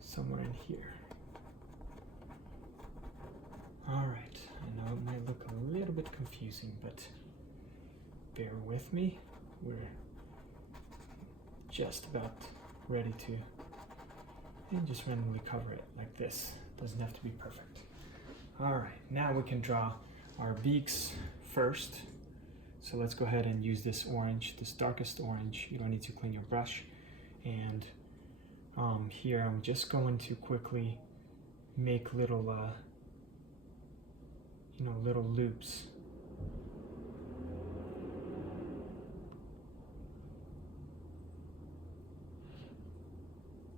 somewhere in here. All right, I know it might look a little bit confusing, but bear with me. We're just about ready to, and just randomly cover it like this. Doesn't have to be perfect. All right, now we can draw our beaks first. So let's go ahead and use this orange, this darkest orange. You don't need to clean your brush. And here I'm just going to quickly make little, little loops.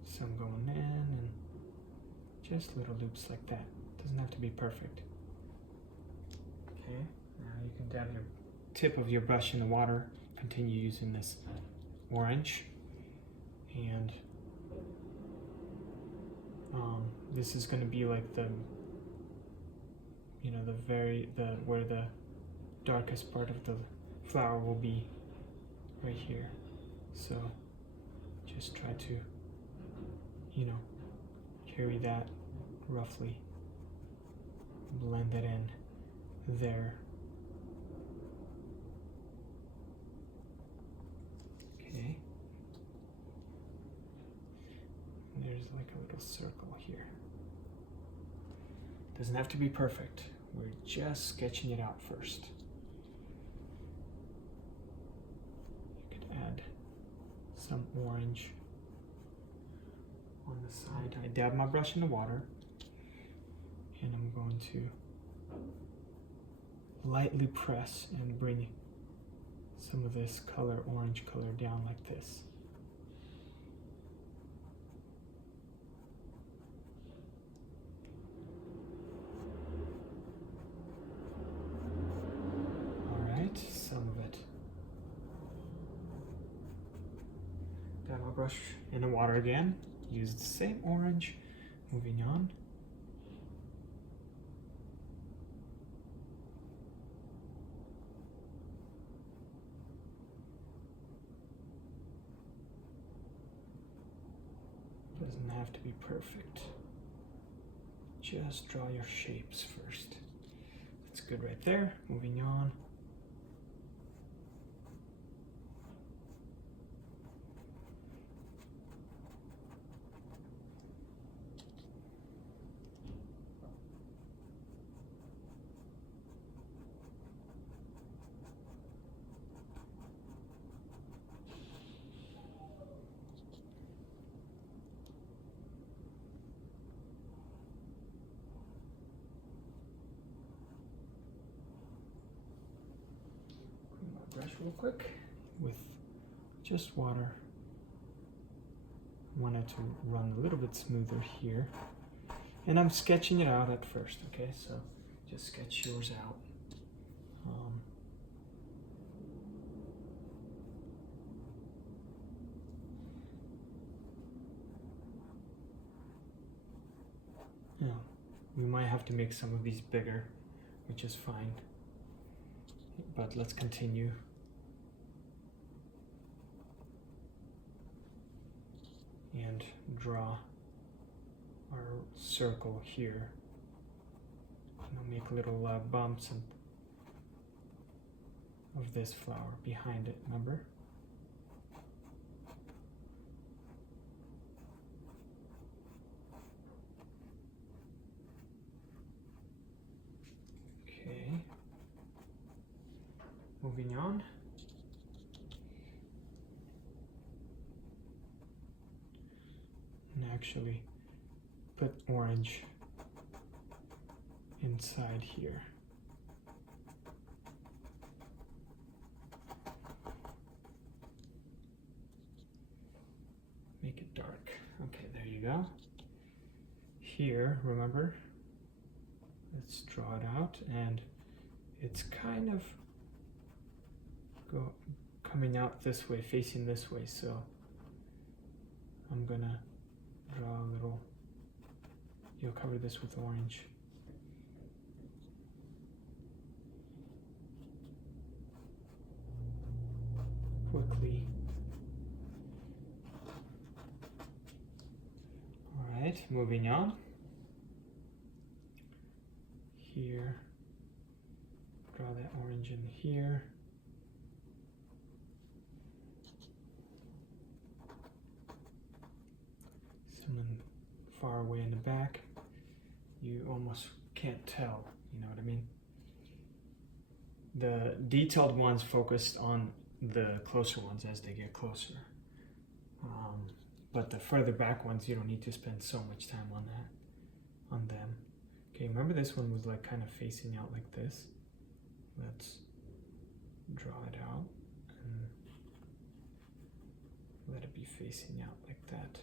Some going in and just little loops like that. Doesn't have to be perfect. Okay, now you can dab your tip of your brush in the water. Continue using this orange, and this is going to be like the where the darkest part of the flower will be, right here. So just try to carry that roughly, blend it in there. Okay. And there's like a little circle here. Doesn't have to be perfect. We're just sketching it out first. You could add some orange on the side. I dab my brush in the water, and I'm going to lightly press and bring some of this orange color down like this. Alright, some of it. Dab my brush in the water again. Use the same orange. Moving on. Doesn't have to be perfect. Just draw your shapes first. That's good right there. Moving on. Brush real quick with just water. I want it to run a little bit smoother here. And I'm sketching it out at first, okay? So just sketch yours out. Yeah, we might have to make some of these bigger, which is fine. But let's continue. And draw our circle here. Make little bumps of this flower behind it, remember? Okay. Moving on. And actually put orange inside here. Make it dark. Okay, there you go. Here, remember, let's draw it out, and it's kind of coming out this way, facing this way, so I'm gonna draw a little, you'll cover this with orange. Quickly. All right, moving on. Here, draw that orange in here. Someone far away in the back, you almost can't tell, you know what I mean? The detailed ones focused on the closer ones as they get closer. But the further back ones, you don't need to spend so much time on that. on them. Okay, remember this one was like kind of facing out like this. Let's draw it out and let it be facing out like that.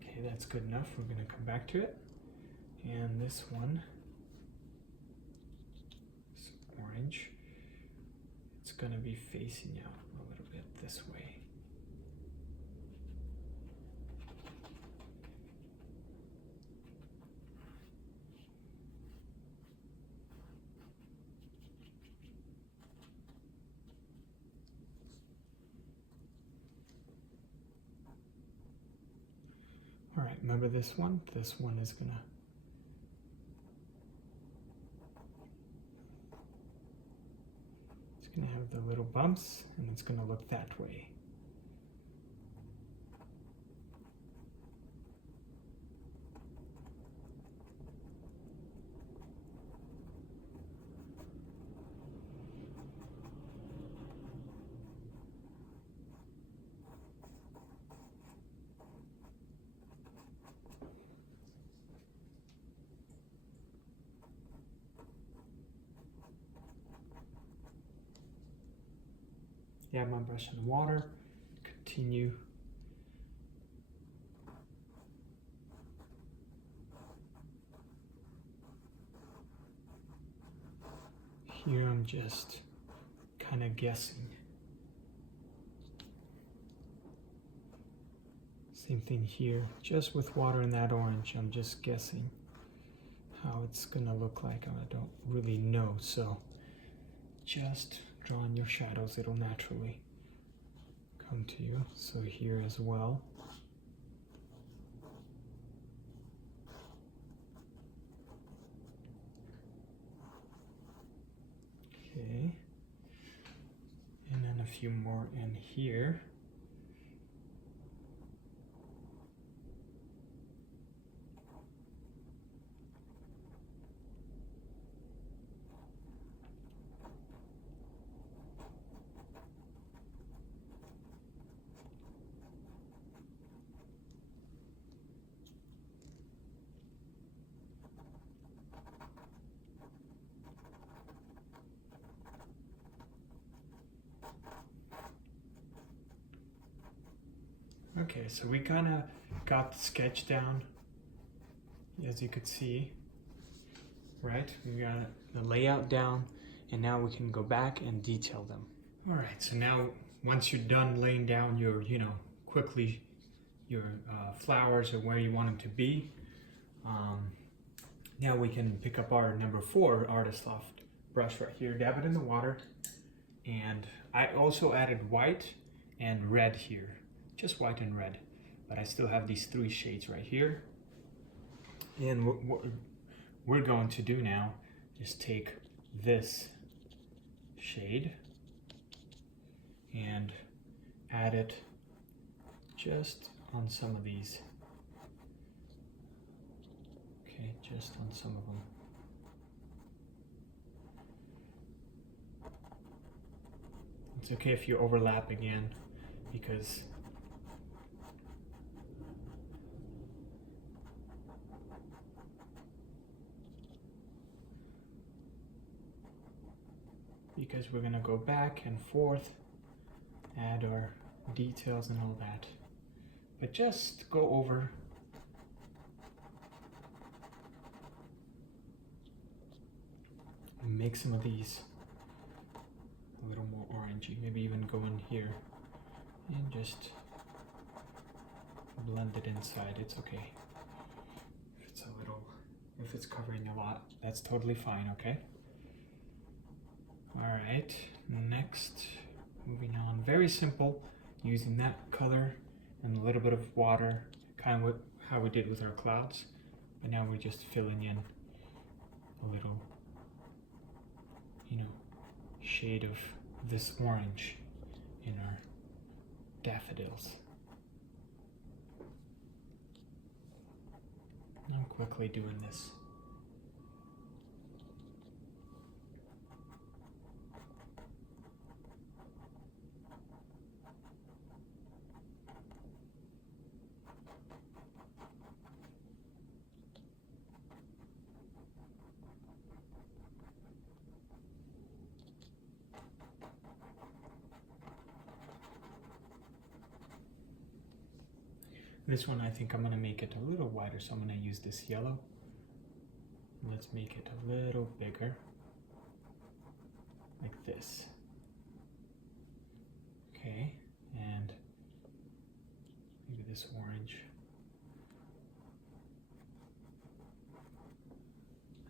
Okay, that's good enough. We're going to come back to it. And this one, this orange, it's going to be facing out a little bit this way. All right, remember this one? This one is going to have the little bumps, and it's going to look that way. Yeah, my brush in the water. Continue. Here I'm just kind of guessing. Same thing here, just with water and that orange, I'm just guessing how it's gonna look like. I don't really know, so just drawing your shadows, it'll naturally come to you. So here as well. Okay. And then a few more in here. Okay, so we kind of got the sketch down, as you could see, right? We got the layout down, and now we can go back and detail them. All right, so now once you're done laying down your, quickly your flowers or where you want them to be, now we can pick up our number 4 Artist Loft brush right here, dab it in the water, and I also added white and red here. Just white and red, but I still have these 3 shades right here. And what we're going to do now is take this shade and add it just on some of these. Okay, just on some of them. It's okay if you overlap again, because we're going to go back and forth, add our details and all that. But just go over and make some of these a little more orangey. Maybe even go in here and just blend it inside. It's okay. If it's covering a lot, that's totally fine, okay? All right, next, moving on. Very simple, using that color and a little bit of water, kind of how we did with our clouds. But now we're just filling in a little, shade of this orange in our daffodils. I'm quickly doing this. This one I think I'm going to make it a little wider, so I'm going to use this yellow. Let's make it a little bigger, like this. Okay, and maybe this orange.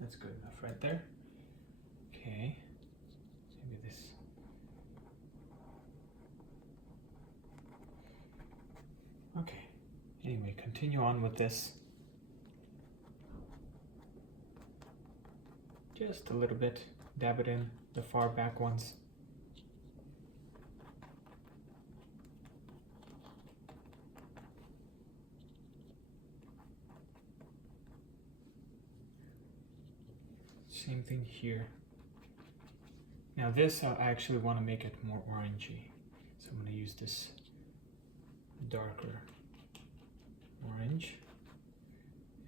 That's good enough right there. Okay, maybe this. Okay, anyway, continue on with this. Just a little bit, dab it in the far back ones. Same thing here. Now this, I actually want to make it more orangey. So I'm going to use this darker orange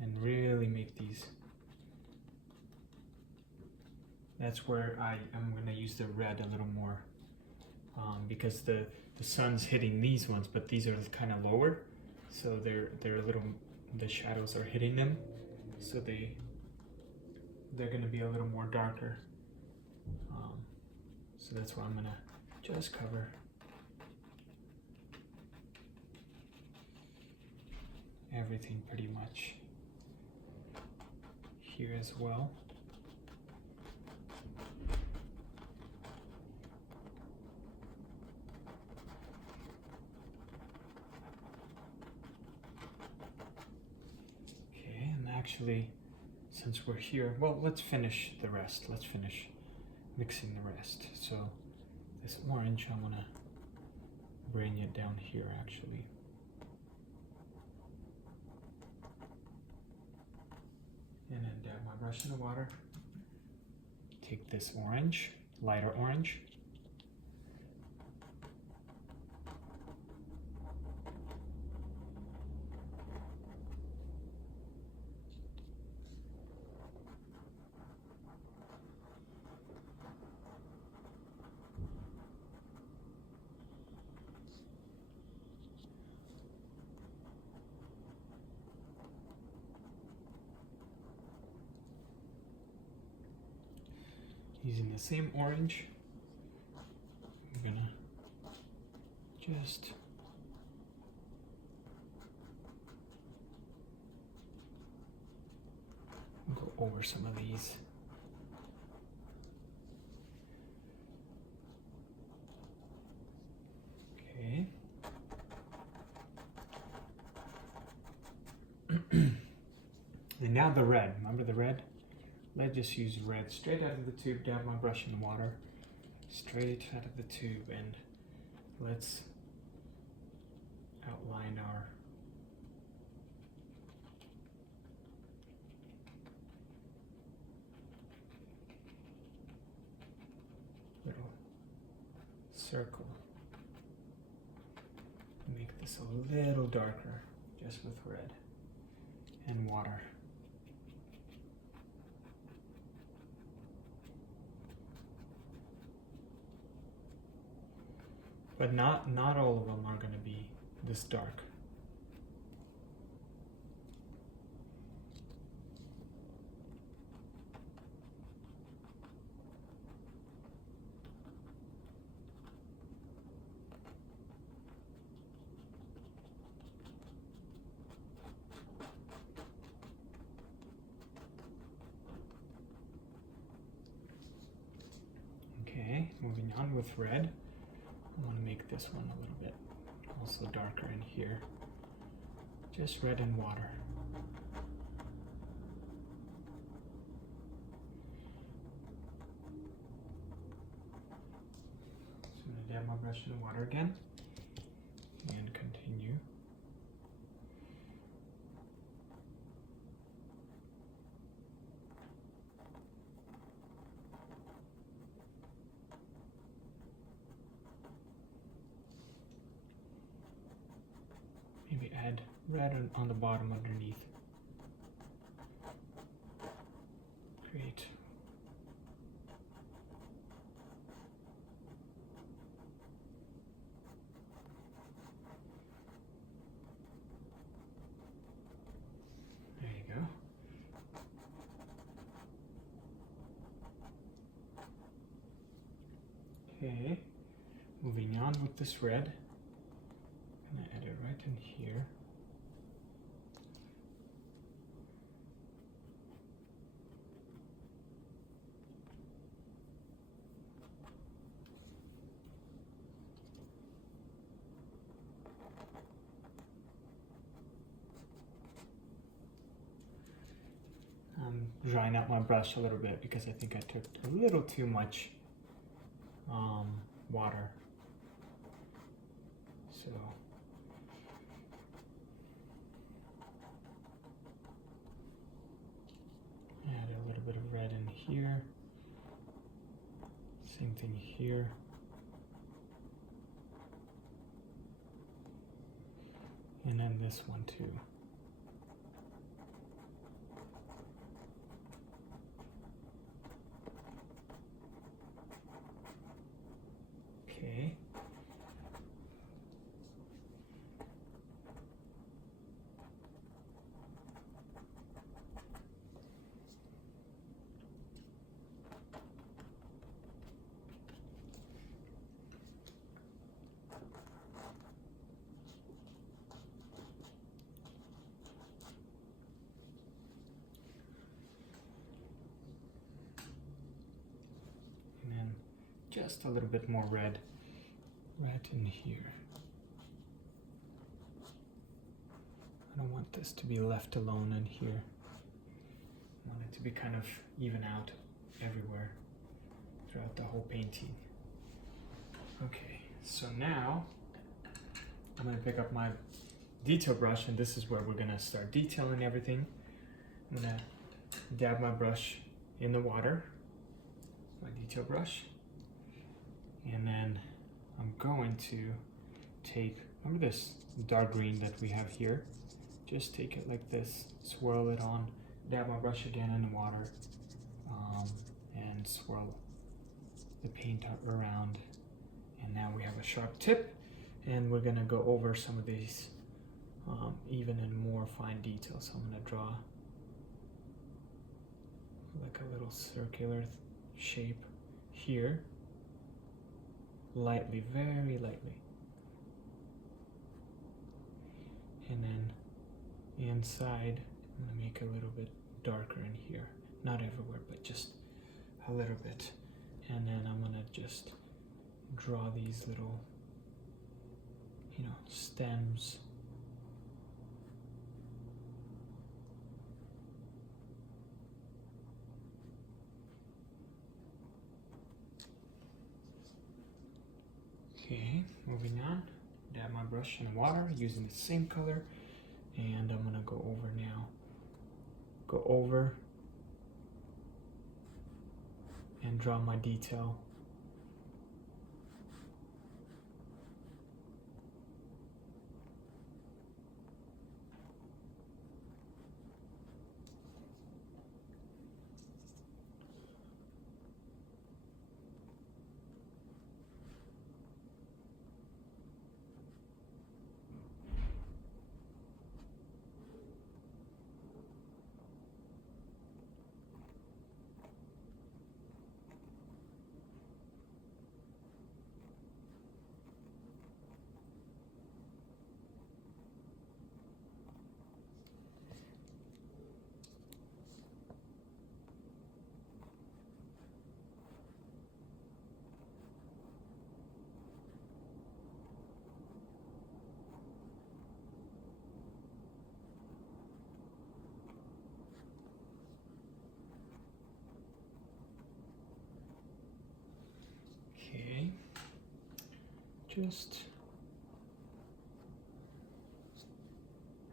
and really make these. That's where I am going to use the red a little more because the sun's hitting these ones, but these are kind of lower, so they're a little, the shadows are hitting them, so they're going to be a little more darker. So that's why I'm going to just cover everything pretty much here as well. Okay, and actually, since we're here, well, let's finish the rest. Let's finish mixing the rest. So this orange, I want to bring it down here actually. And then dab my brush in the water. Take this orange, lighter orange. Using the same orange, I'm gonna just go over some of these. Okay. And now the red. Remember the red? Let's just use red straight out of the tube, dab my brush in the water, straight out of the tube, and let's outline our little circle. Make this a little darker, just with red and water. But not all of them are going to be this dark. Okay, moving on with red. I want to make this one a little bit also darker in here. Just red and water. So I'm going to dab my brush in the water again and continue. Maybe add red on the bottom underneath. Great. with this red. I'm gonna add it right in here. I'm drying out my brush a little bit because I think I took a little too much water. So add a little bit of red in here. Same thing here. And then this one too. Okay. And then just a little bit more red right in here. I don't want this to be left alone in here. I want it to be kind of even out everywhere throughout the whole painting. Okay, so now I'm going to pick up my detail brush, and this is where we're going to start detailing everything. I'm going to dab my brush in the water, my detail brush, and then I'm going to take, remember this dark green that we have here? Just take it like this, swirl it on, dab my brush again in the water, and swirl the paint around. And now we have a sharp tip, and we're gonna go over some of these even in more fine detail. So I'm gonna draw like a little circular shape here. Lightly, very lightly. And then inside, I'm gonna make a little bit darker in here. Not everywhere, but just a little bit. And then I'm gonna just draw these little, stems. Okay, moving on. Dab my brush in water using the same color, and I'm gonna go over now. Go over and draw my detail. Okay, just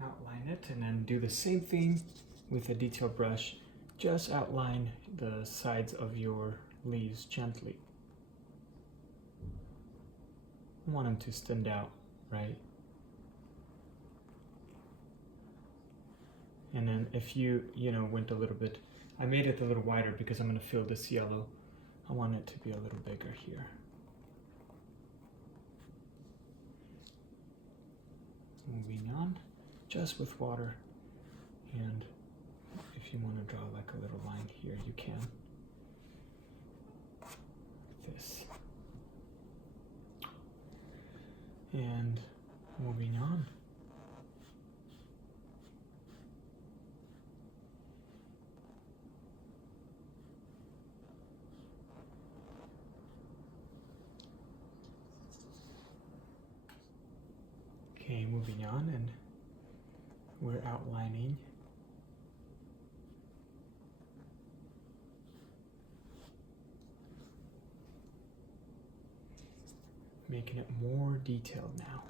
outline it, and then do the same thing with a detail brush. Just outline the sides of your leaves gently. I want them to stand out, right? And then if you went a little bit, I made it a little wider because I'm going to fill this yellow. I want it to be a little bigger here. Moving on, just with water, and if you want to draw like a little line here, you can. Like this. And moving on. Okay, moving on, and we're outlining making it more detailed now.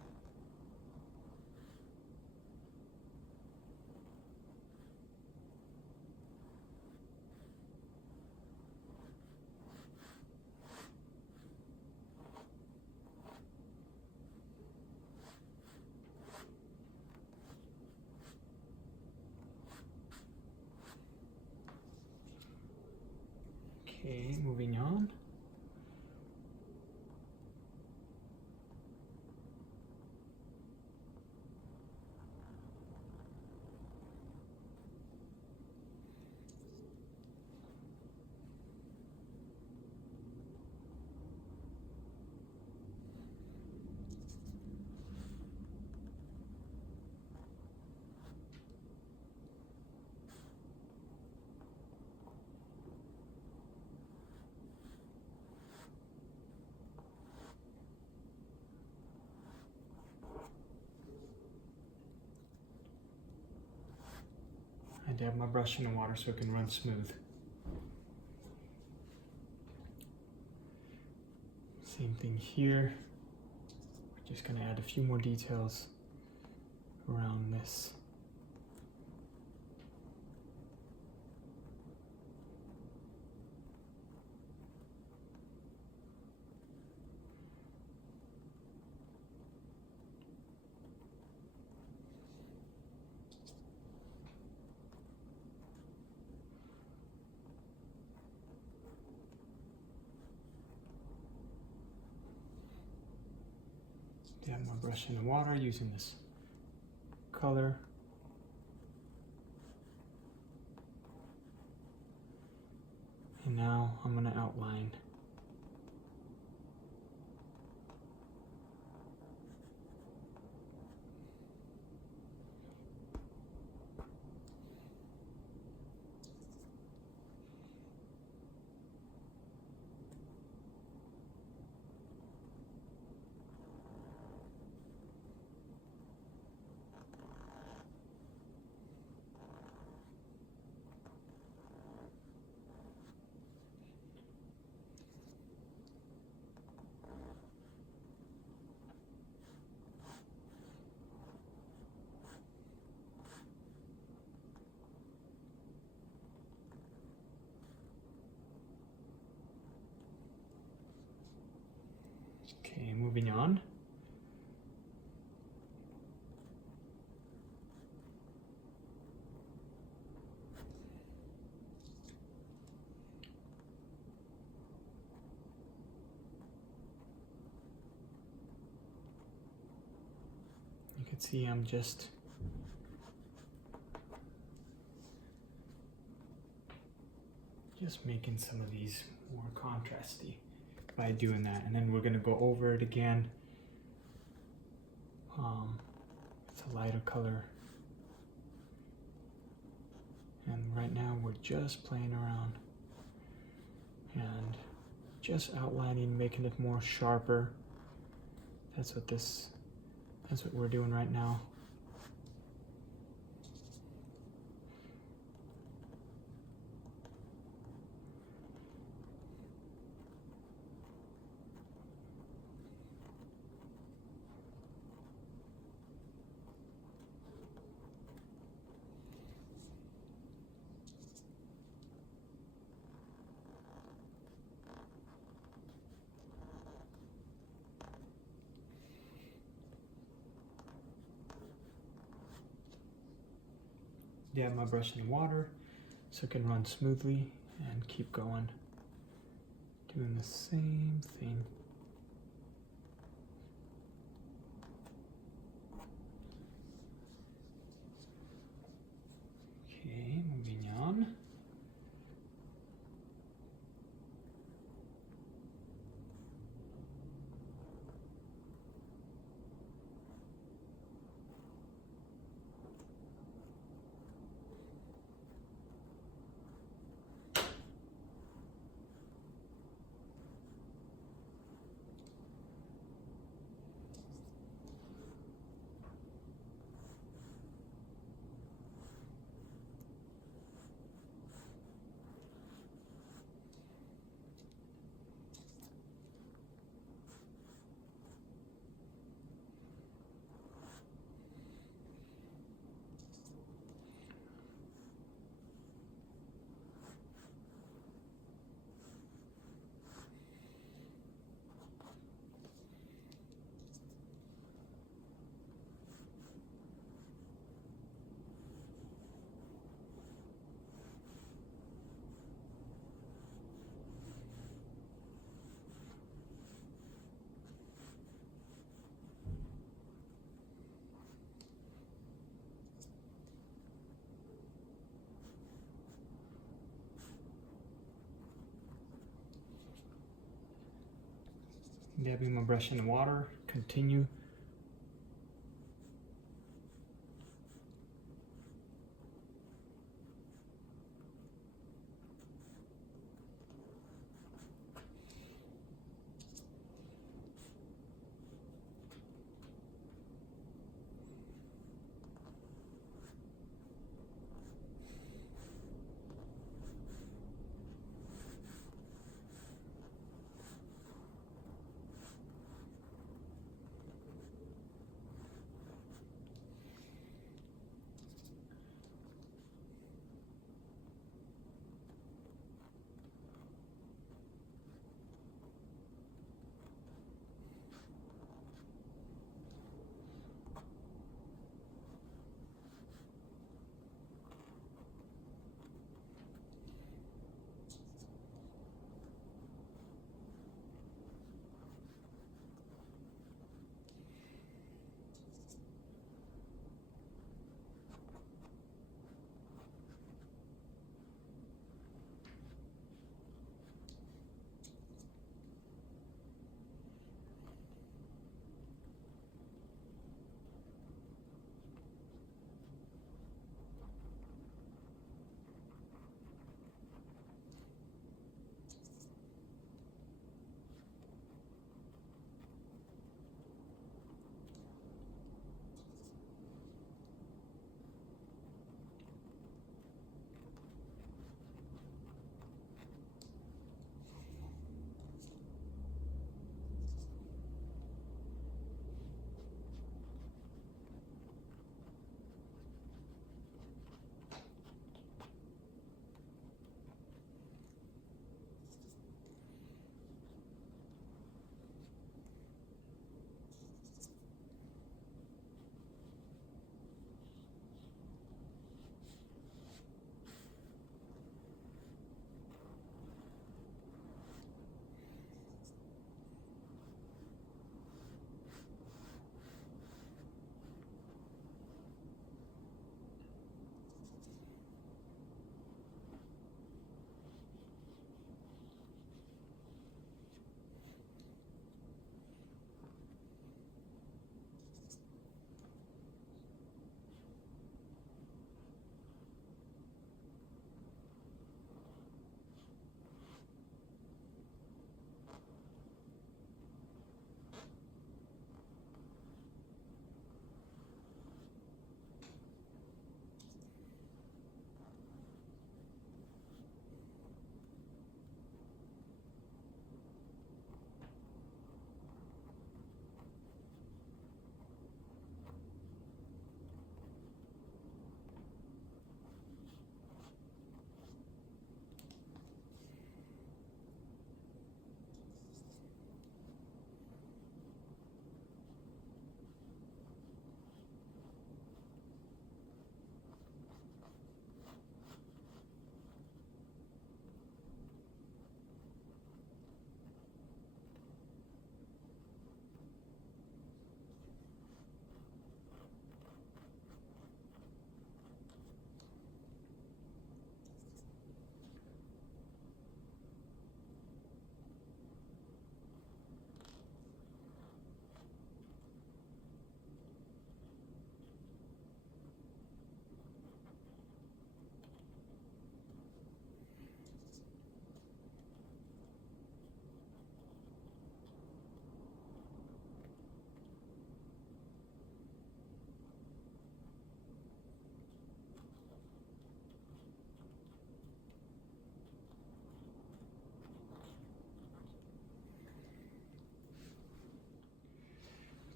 Okay, moving on. I dab my brush in the water so it can run smooth. Same thing here. We're just going to add a few more details around this. Dab my brush in the water using this color. And now I'm going to outline. Okay, moving on. You can see I'm just making some of these more contrasty by doing that, and then we're going to go over it again with a lighter color. And right now we're just playing around and just outlining, making it more sharper. That's what we're doing right now. Dab my brush in the water so it can run smoothly, and keep going, doing the same thing. Okay, moving on. Dabbing my brush in the water, continue.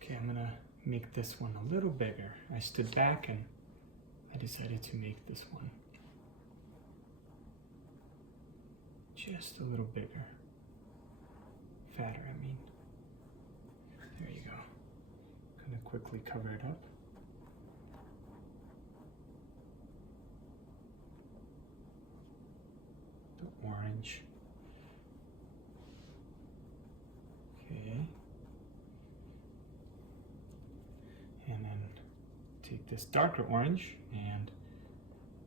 Okay, I'm gonna make this one a little bigger. I stood back and I decided to make this one just a little bigger. Fatter, I mean. There you go. I'm gonna quickly cover it up. The orange. Okay. And then take this darker orange and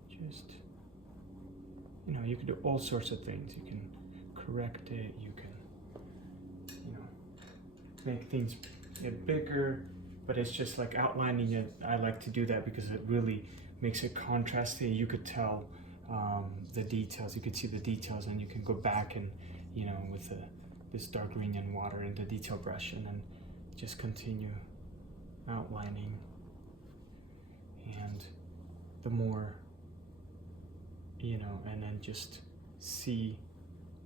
just, you know, you can do all sorts of things. You can correct it, you can, you know, make things get bigger, but it's just like outlining it. I like to do that because it really makes it contrasty. You could tell the details, you could see the details, and you can go back and, you know, with this dark green and water and the detail brush, and then just continue outlining. And the more, you know, and then just see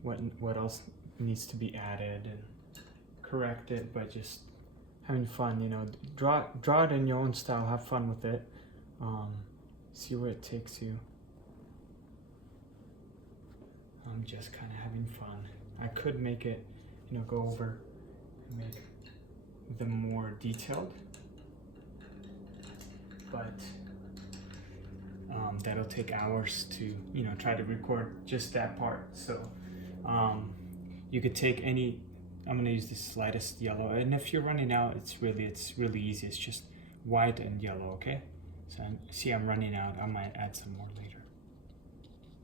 what else needs to be added and correct it by just having fun, you know. Draw it in your own style, have fun with it, see where it takes you. I'm just kind of having fun. I could make it, you know, go over and make them more detailed, but that'll take hours to, you know, try to record just that part. So you could take any, I'm gonna use the slightest yellow, and if you're running out, it's really easy. It's just white and yellow, okay? So see, I'm running out. I might add some more later.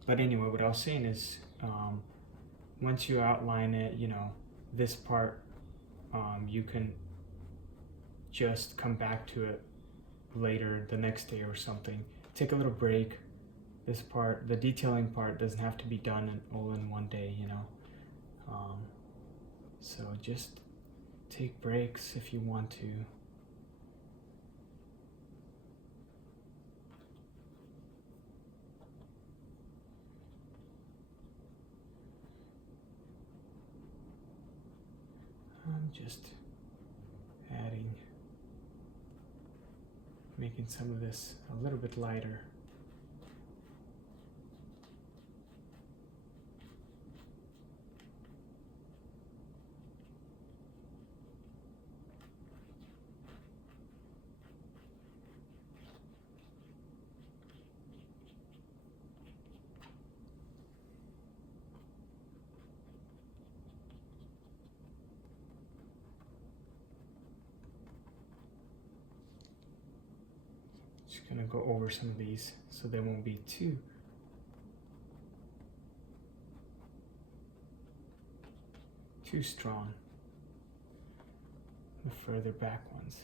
But anyway, what I was saying is, once you outline it, you know, this part, you can just come back to it later, the next day or something. Take a little break. This part, the detailing part, doesn't have to be done all in one day, you know. So just take breaks if you want to. I'm just making some of this a little bit lighter. Just gonna go over some of these so they won't be too strong. The further back ones.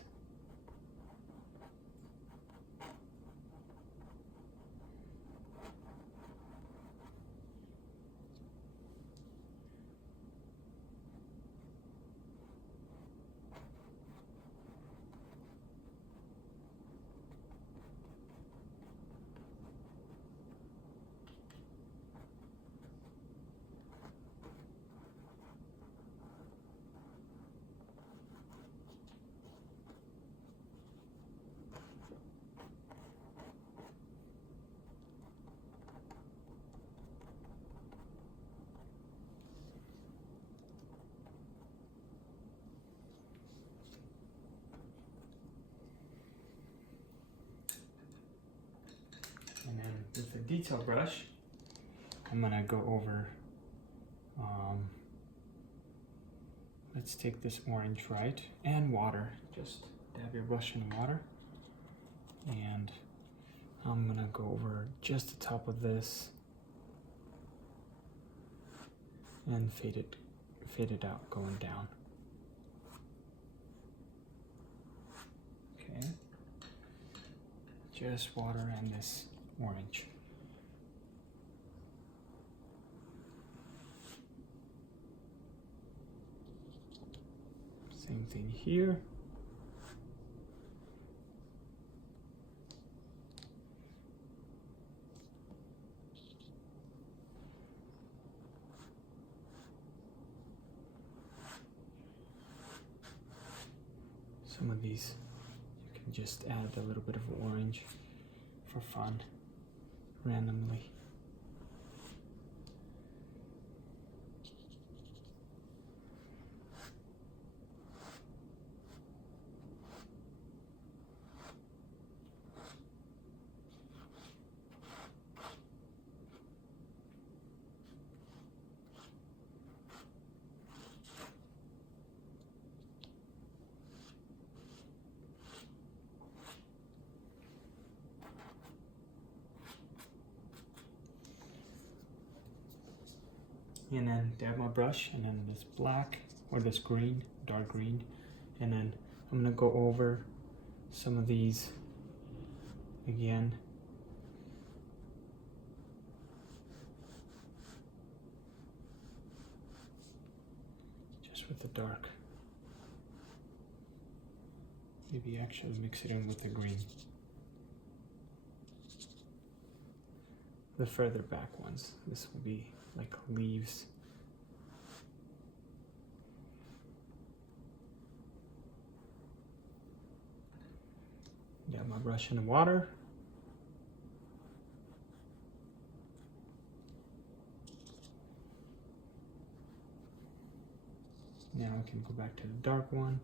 And then with the detail brush, I'm gonna go over, let's take this orange, right? And water. Just dab your brush in water. And I'm gonna go over just the top of this and fade it out, going down. Okay. Just water and this orange. Same thing here. Some of these you can just add a little bit of orange for fun, randomly. And then dab my brush, and then this black or this green, dark green, And then I'm gonna go over some of these again. Just with the dark. Maybe actually mix it in with the green. The further back ones. This will be like leaves. Got my brush in the water. Now I can go back to the dark one.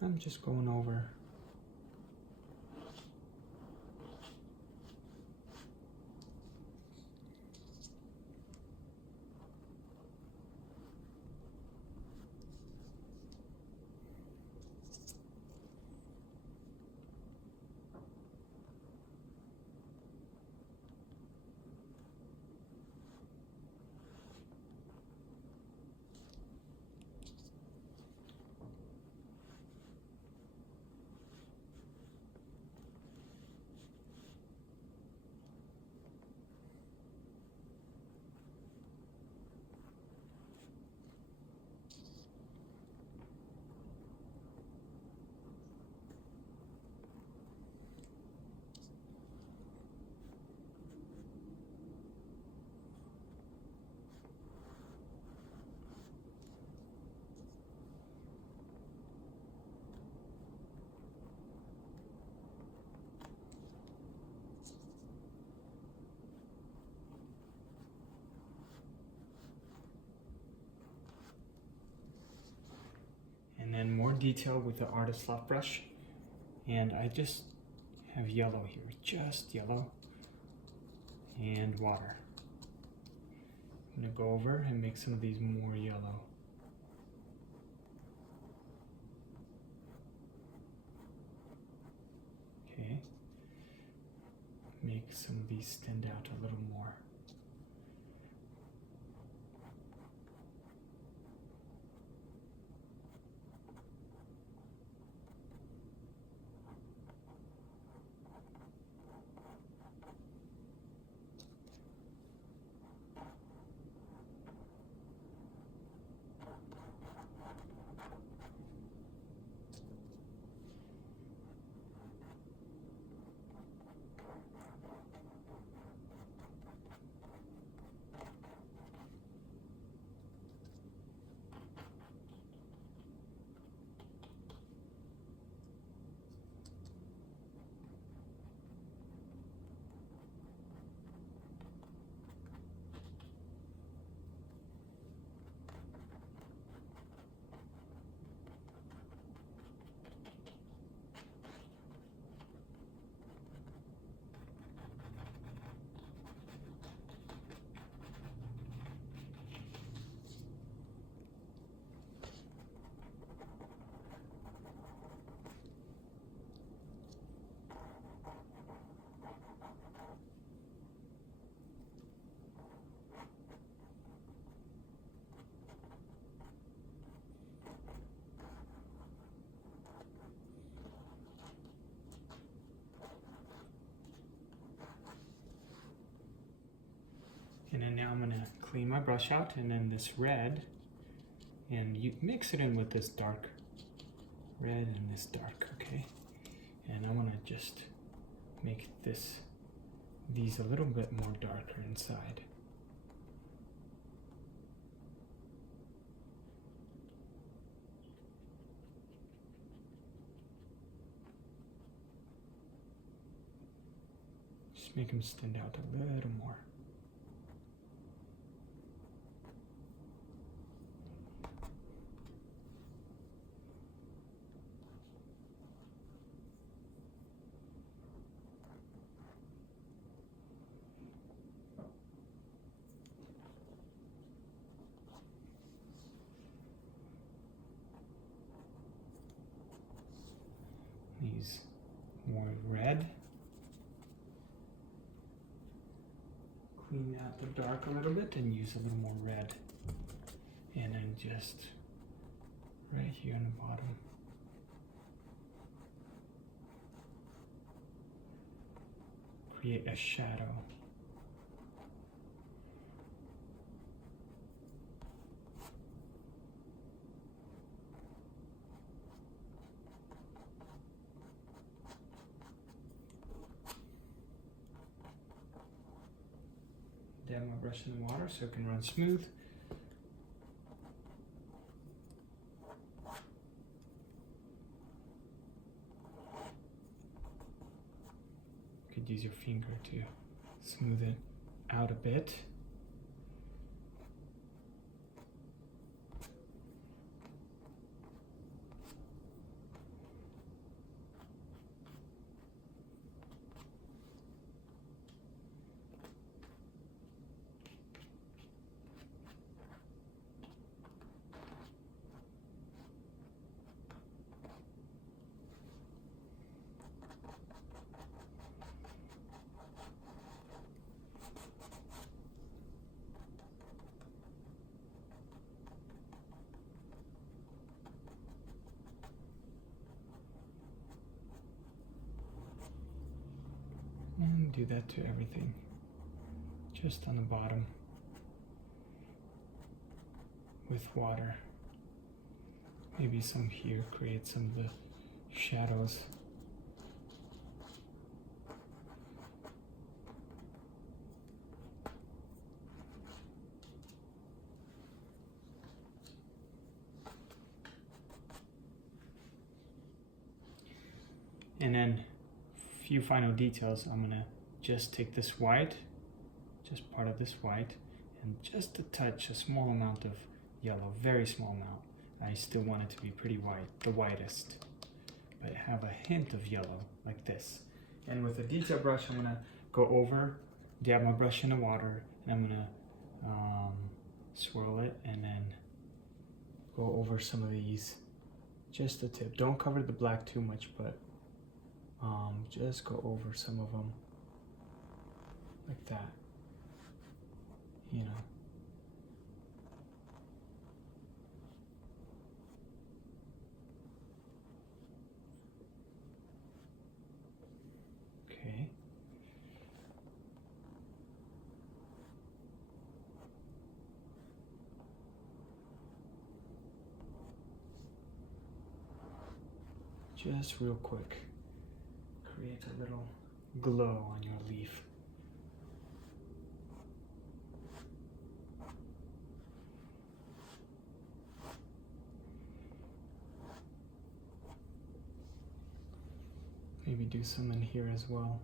I'm just going over. And then more detail with the artist soft brush. And I just have yellow here, just yellow and water. I'm gonna go over and make some of these more yellow. Okay, make some of these stand out a little more. And then now I'm gonna clean my brush out, and then this red, and you mix it in with this dark red and this dark, okay? And I wanna just make these a little bit more darker inside. Just make them stand out a little more. Use more red. Clean out the dark a little bit and use a little more red. And then just right here on the bottom. Create a shadow. Dab my brush in the water so it can run smooth. You could use your finger to smooth it out a bit. And do that to everything, just on the bottom with water. Maybe some here, create some of the shadows. And then few final details. I'm gonna just take this white, just part of this white, and just a touch, a small amount of yellow, very small amount. I still want it to be pretty white, the whitest, but have a hint of yellow like this. And with a detail brush, I'm gonna go over, dab my brush in the water, and I'm gonna swirl it and then go over some of these, just the tip. Don't cover the black too much, but just go over some of them like that, you know. Okay. Just real quick. Create a little glow on your leaf. Maybe do some in here as well.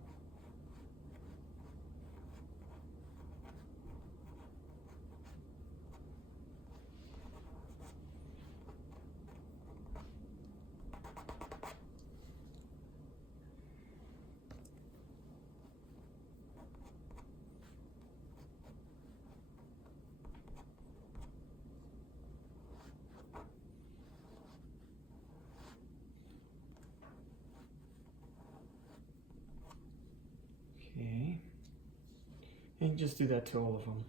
Okay, and just do that to all of them.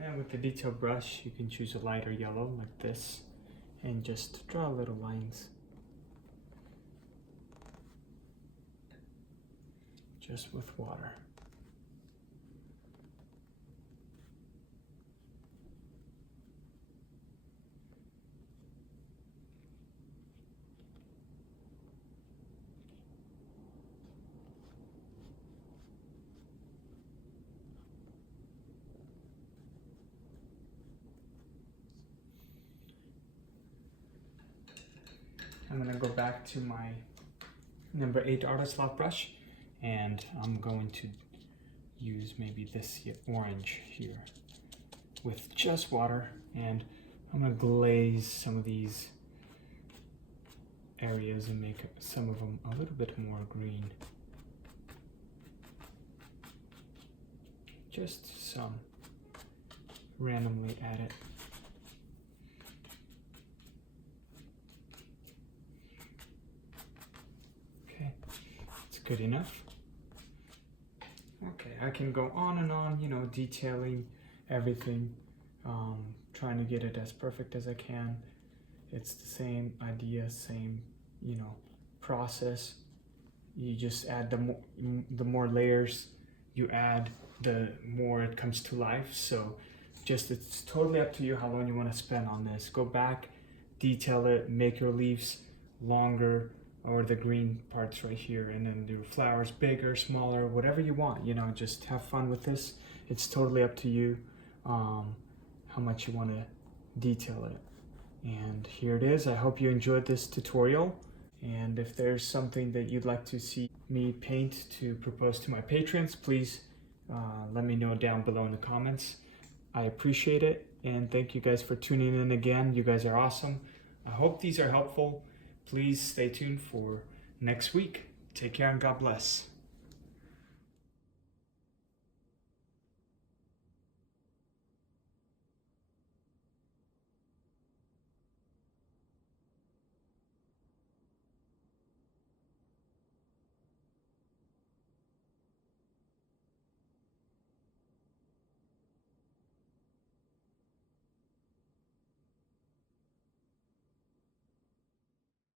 And with the detail brush, you can choose a lighter yellow like this, and just draw little lines. Just with water. I'm gonna go back to my number 8 artist lock brush, and I'm going to use maybe this orange here with just water, and I'm gonna glaze some of these areas and make some of them a little bit more green. Just some, randomly add it. Okay, it's good enough. Okay, I can go on and on, you know, detailing everything, trying to get it as perfect as I can. It's the same idea, same, you know, process. You just add the more layers you add, the more it comes to life. So just, it's totally up to you how long you want to spend on this. Go back, detail it, make your leaves longer, or the green parts right here, and then do flowers bigger, smaller, whatever you want. You know, just have fun with this. It's totally up to you how much you want to detail it. And here it is. I hope you enjoyed this tutorial, and if there's something that you'd like to see me paint to propose to my patrons, please let me know down below in the comments. I appreciate it, and thank you guys for tuning in again. You guys are awesome. I hope these are helpful. Please stay tuned for next week. Take care and God bless.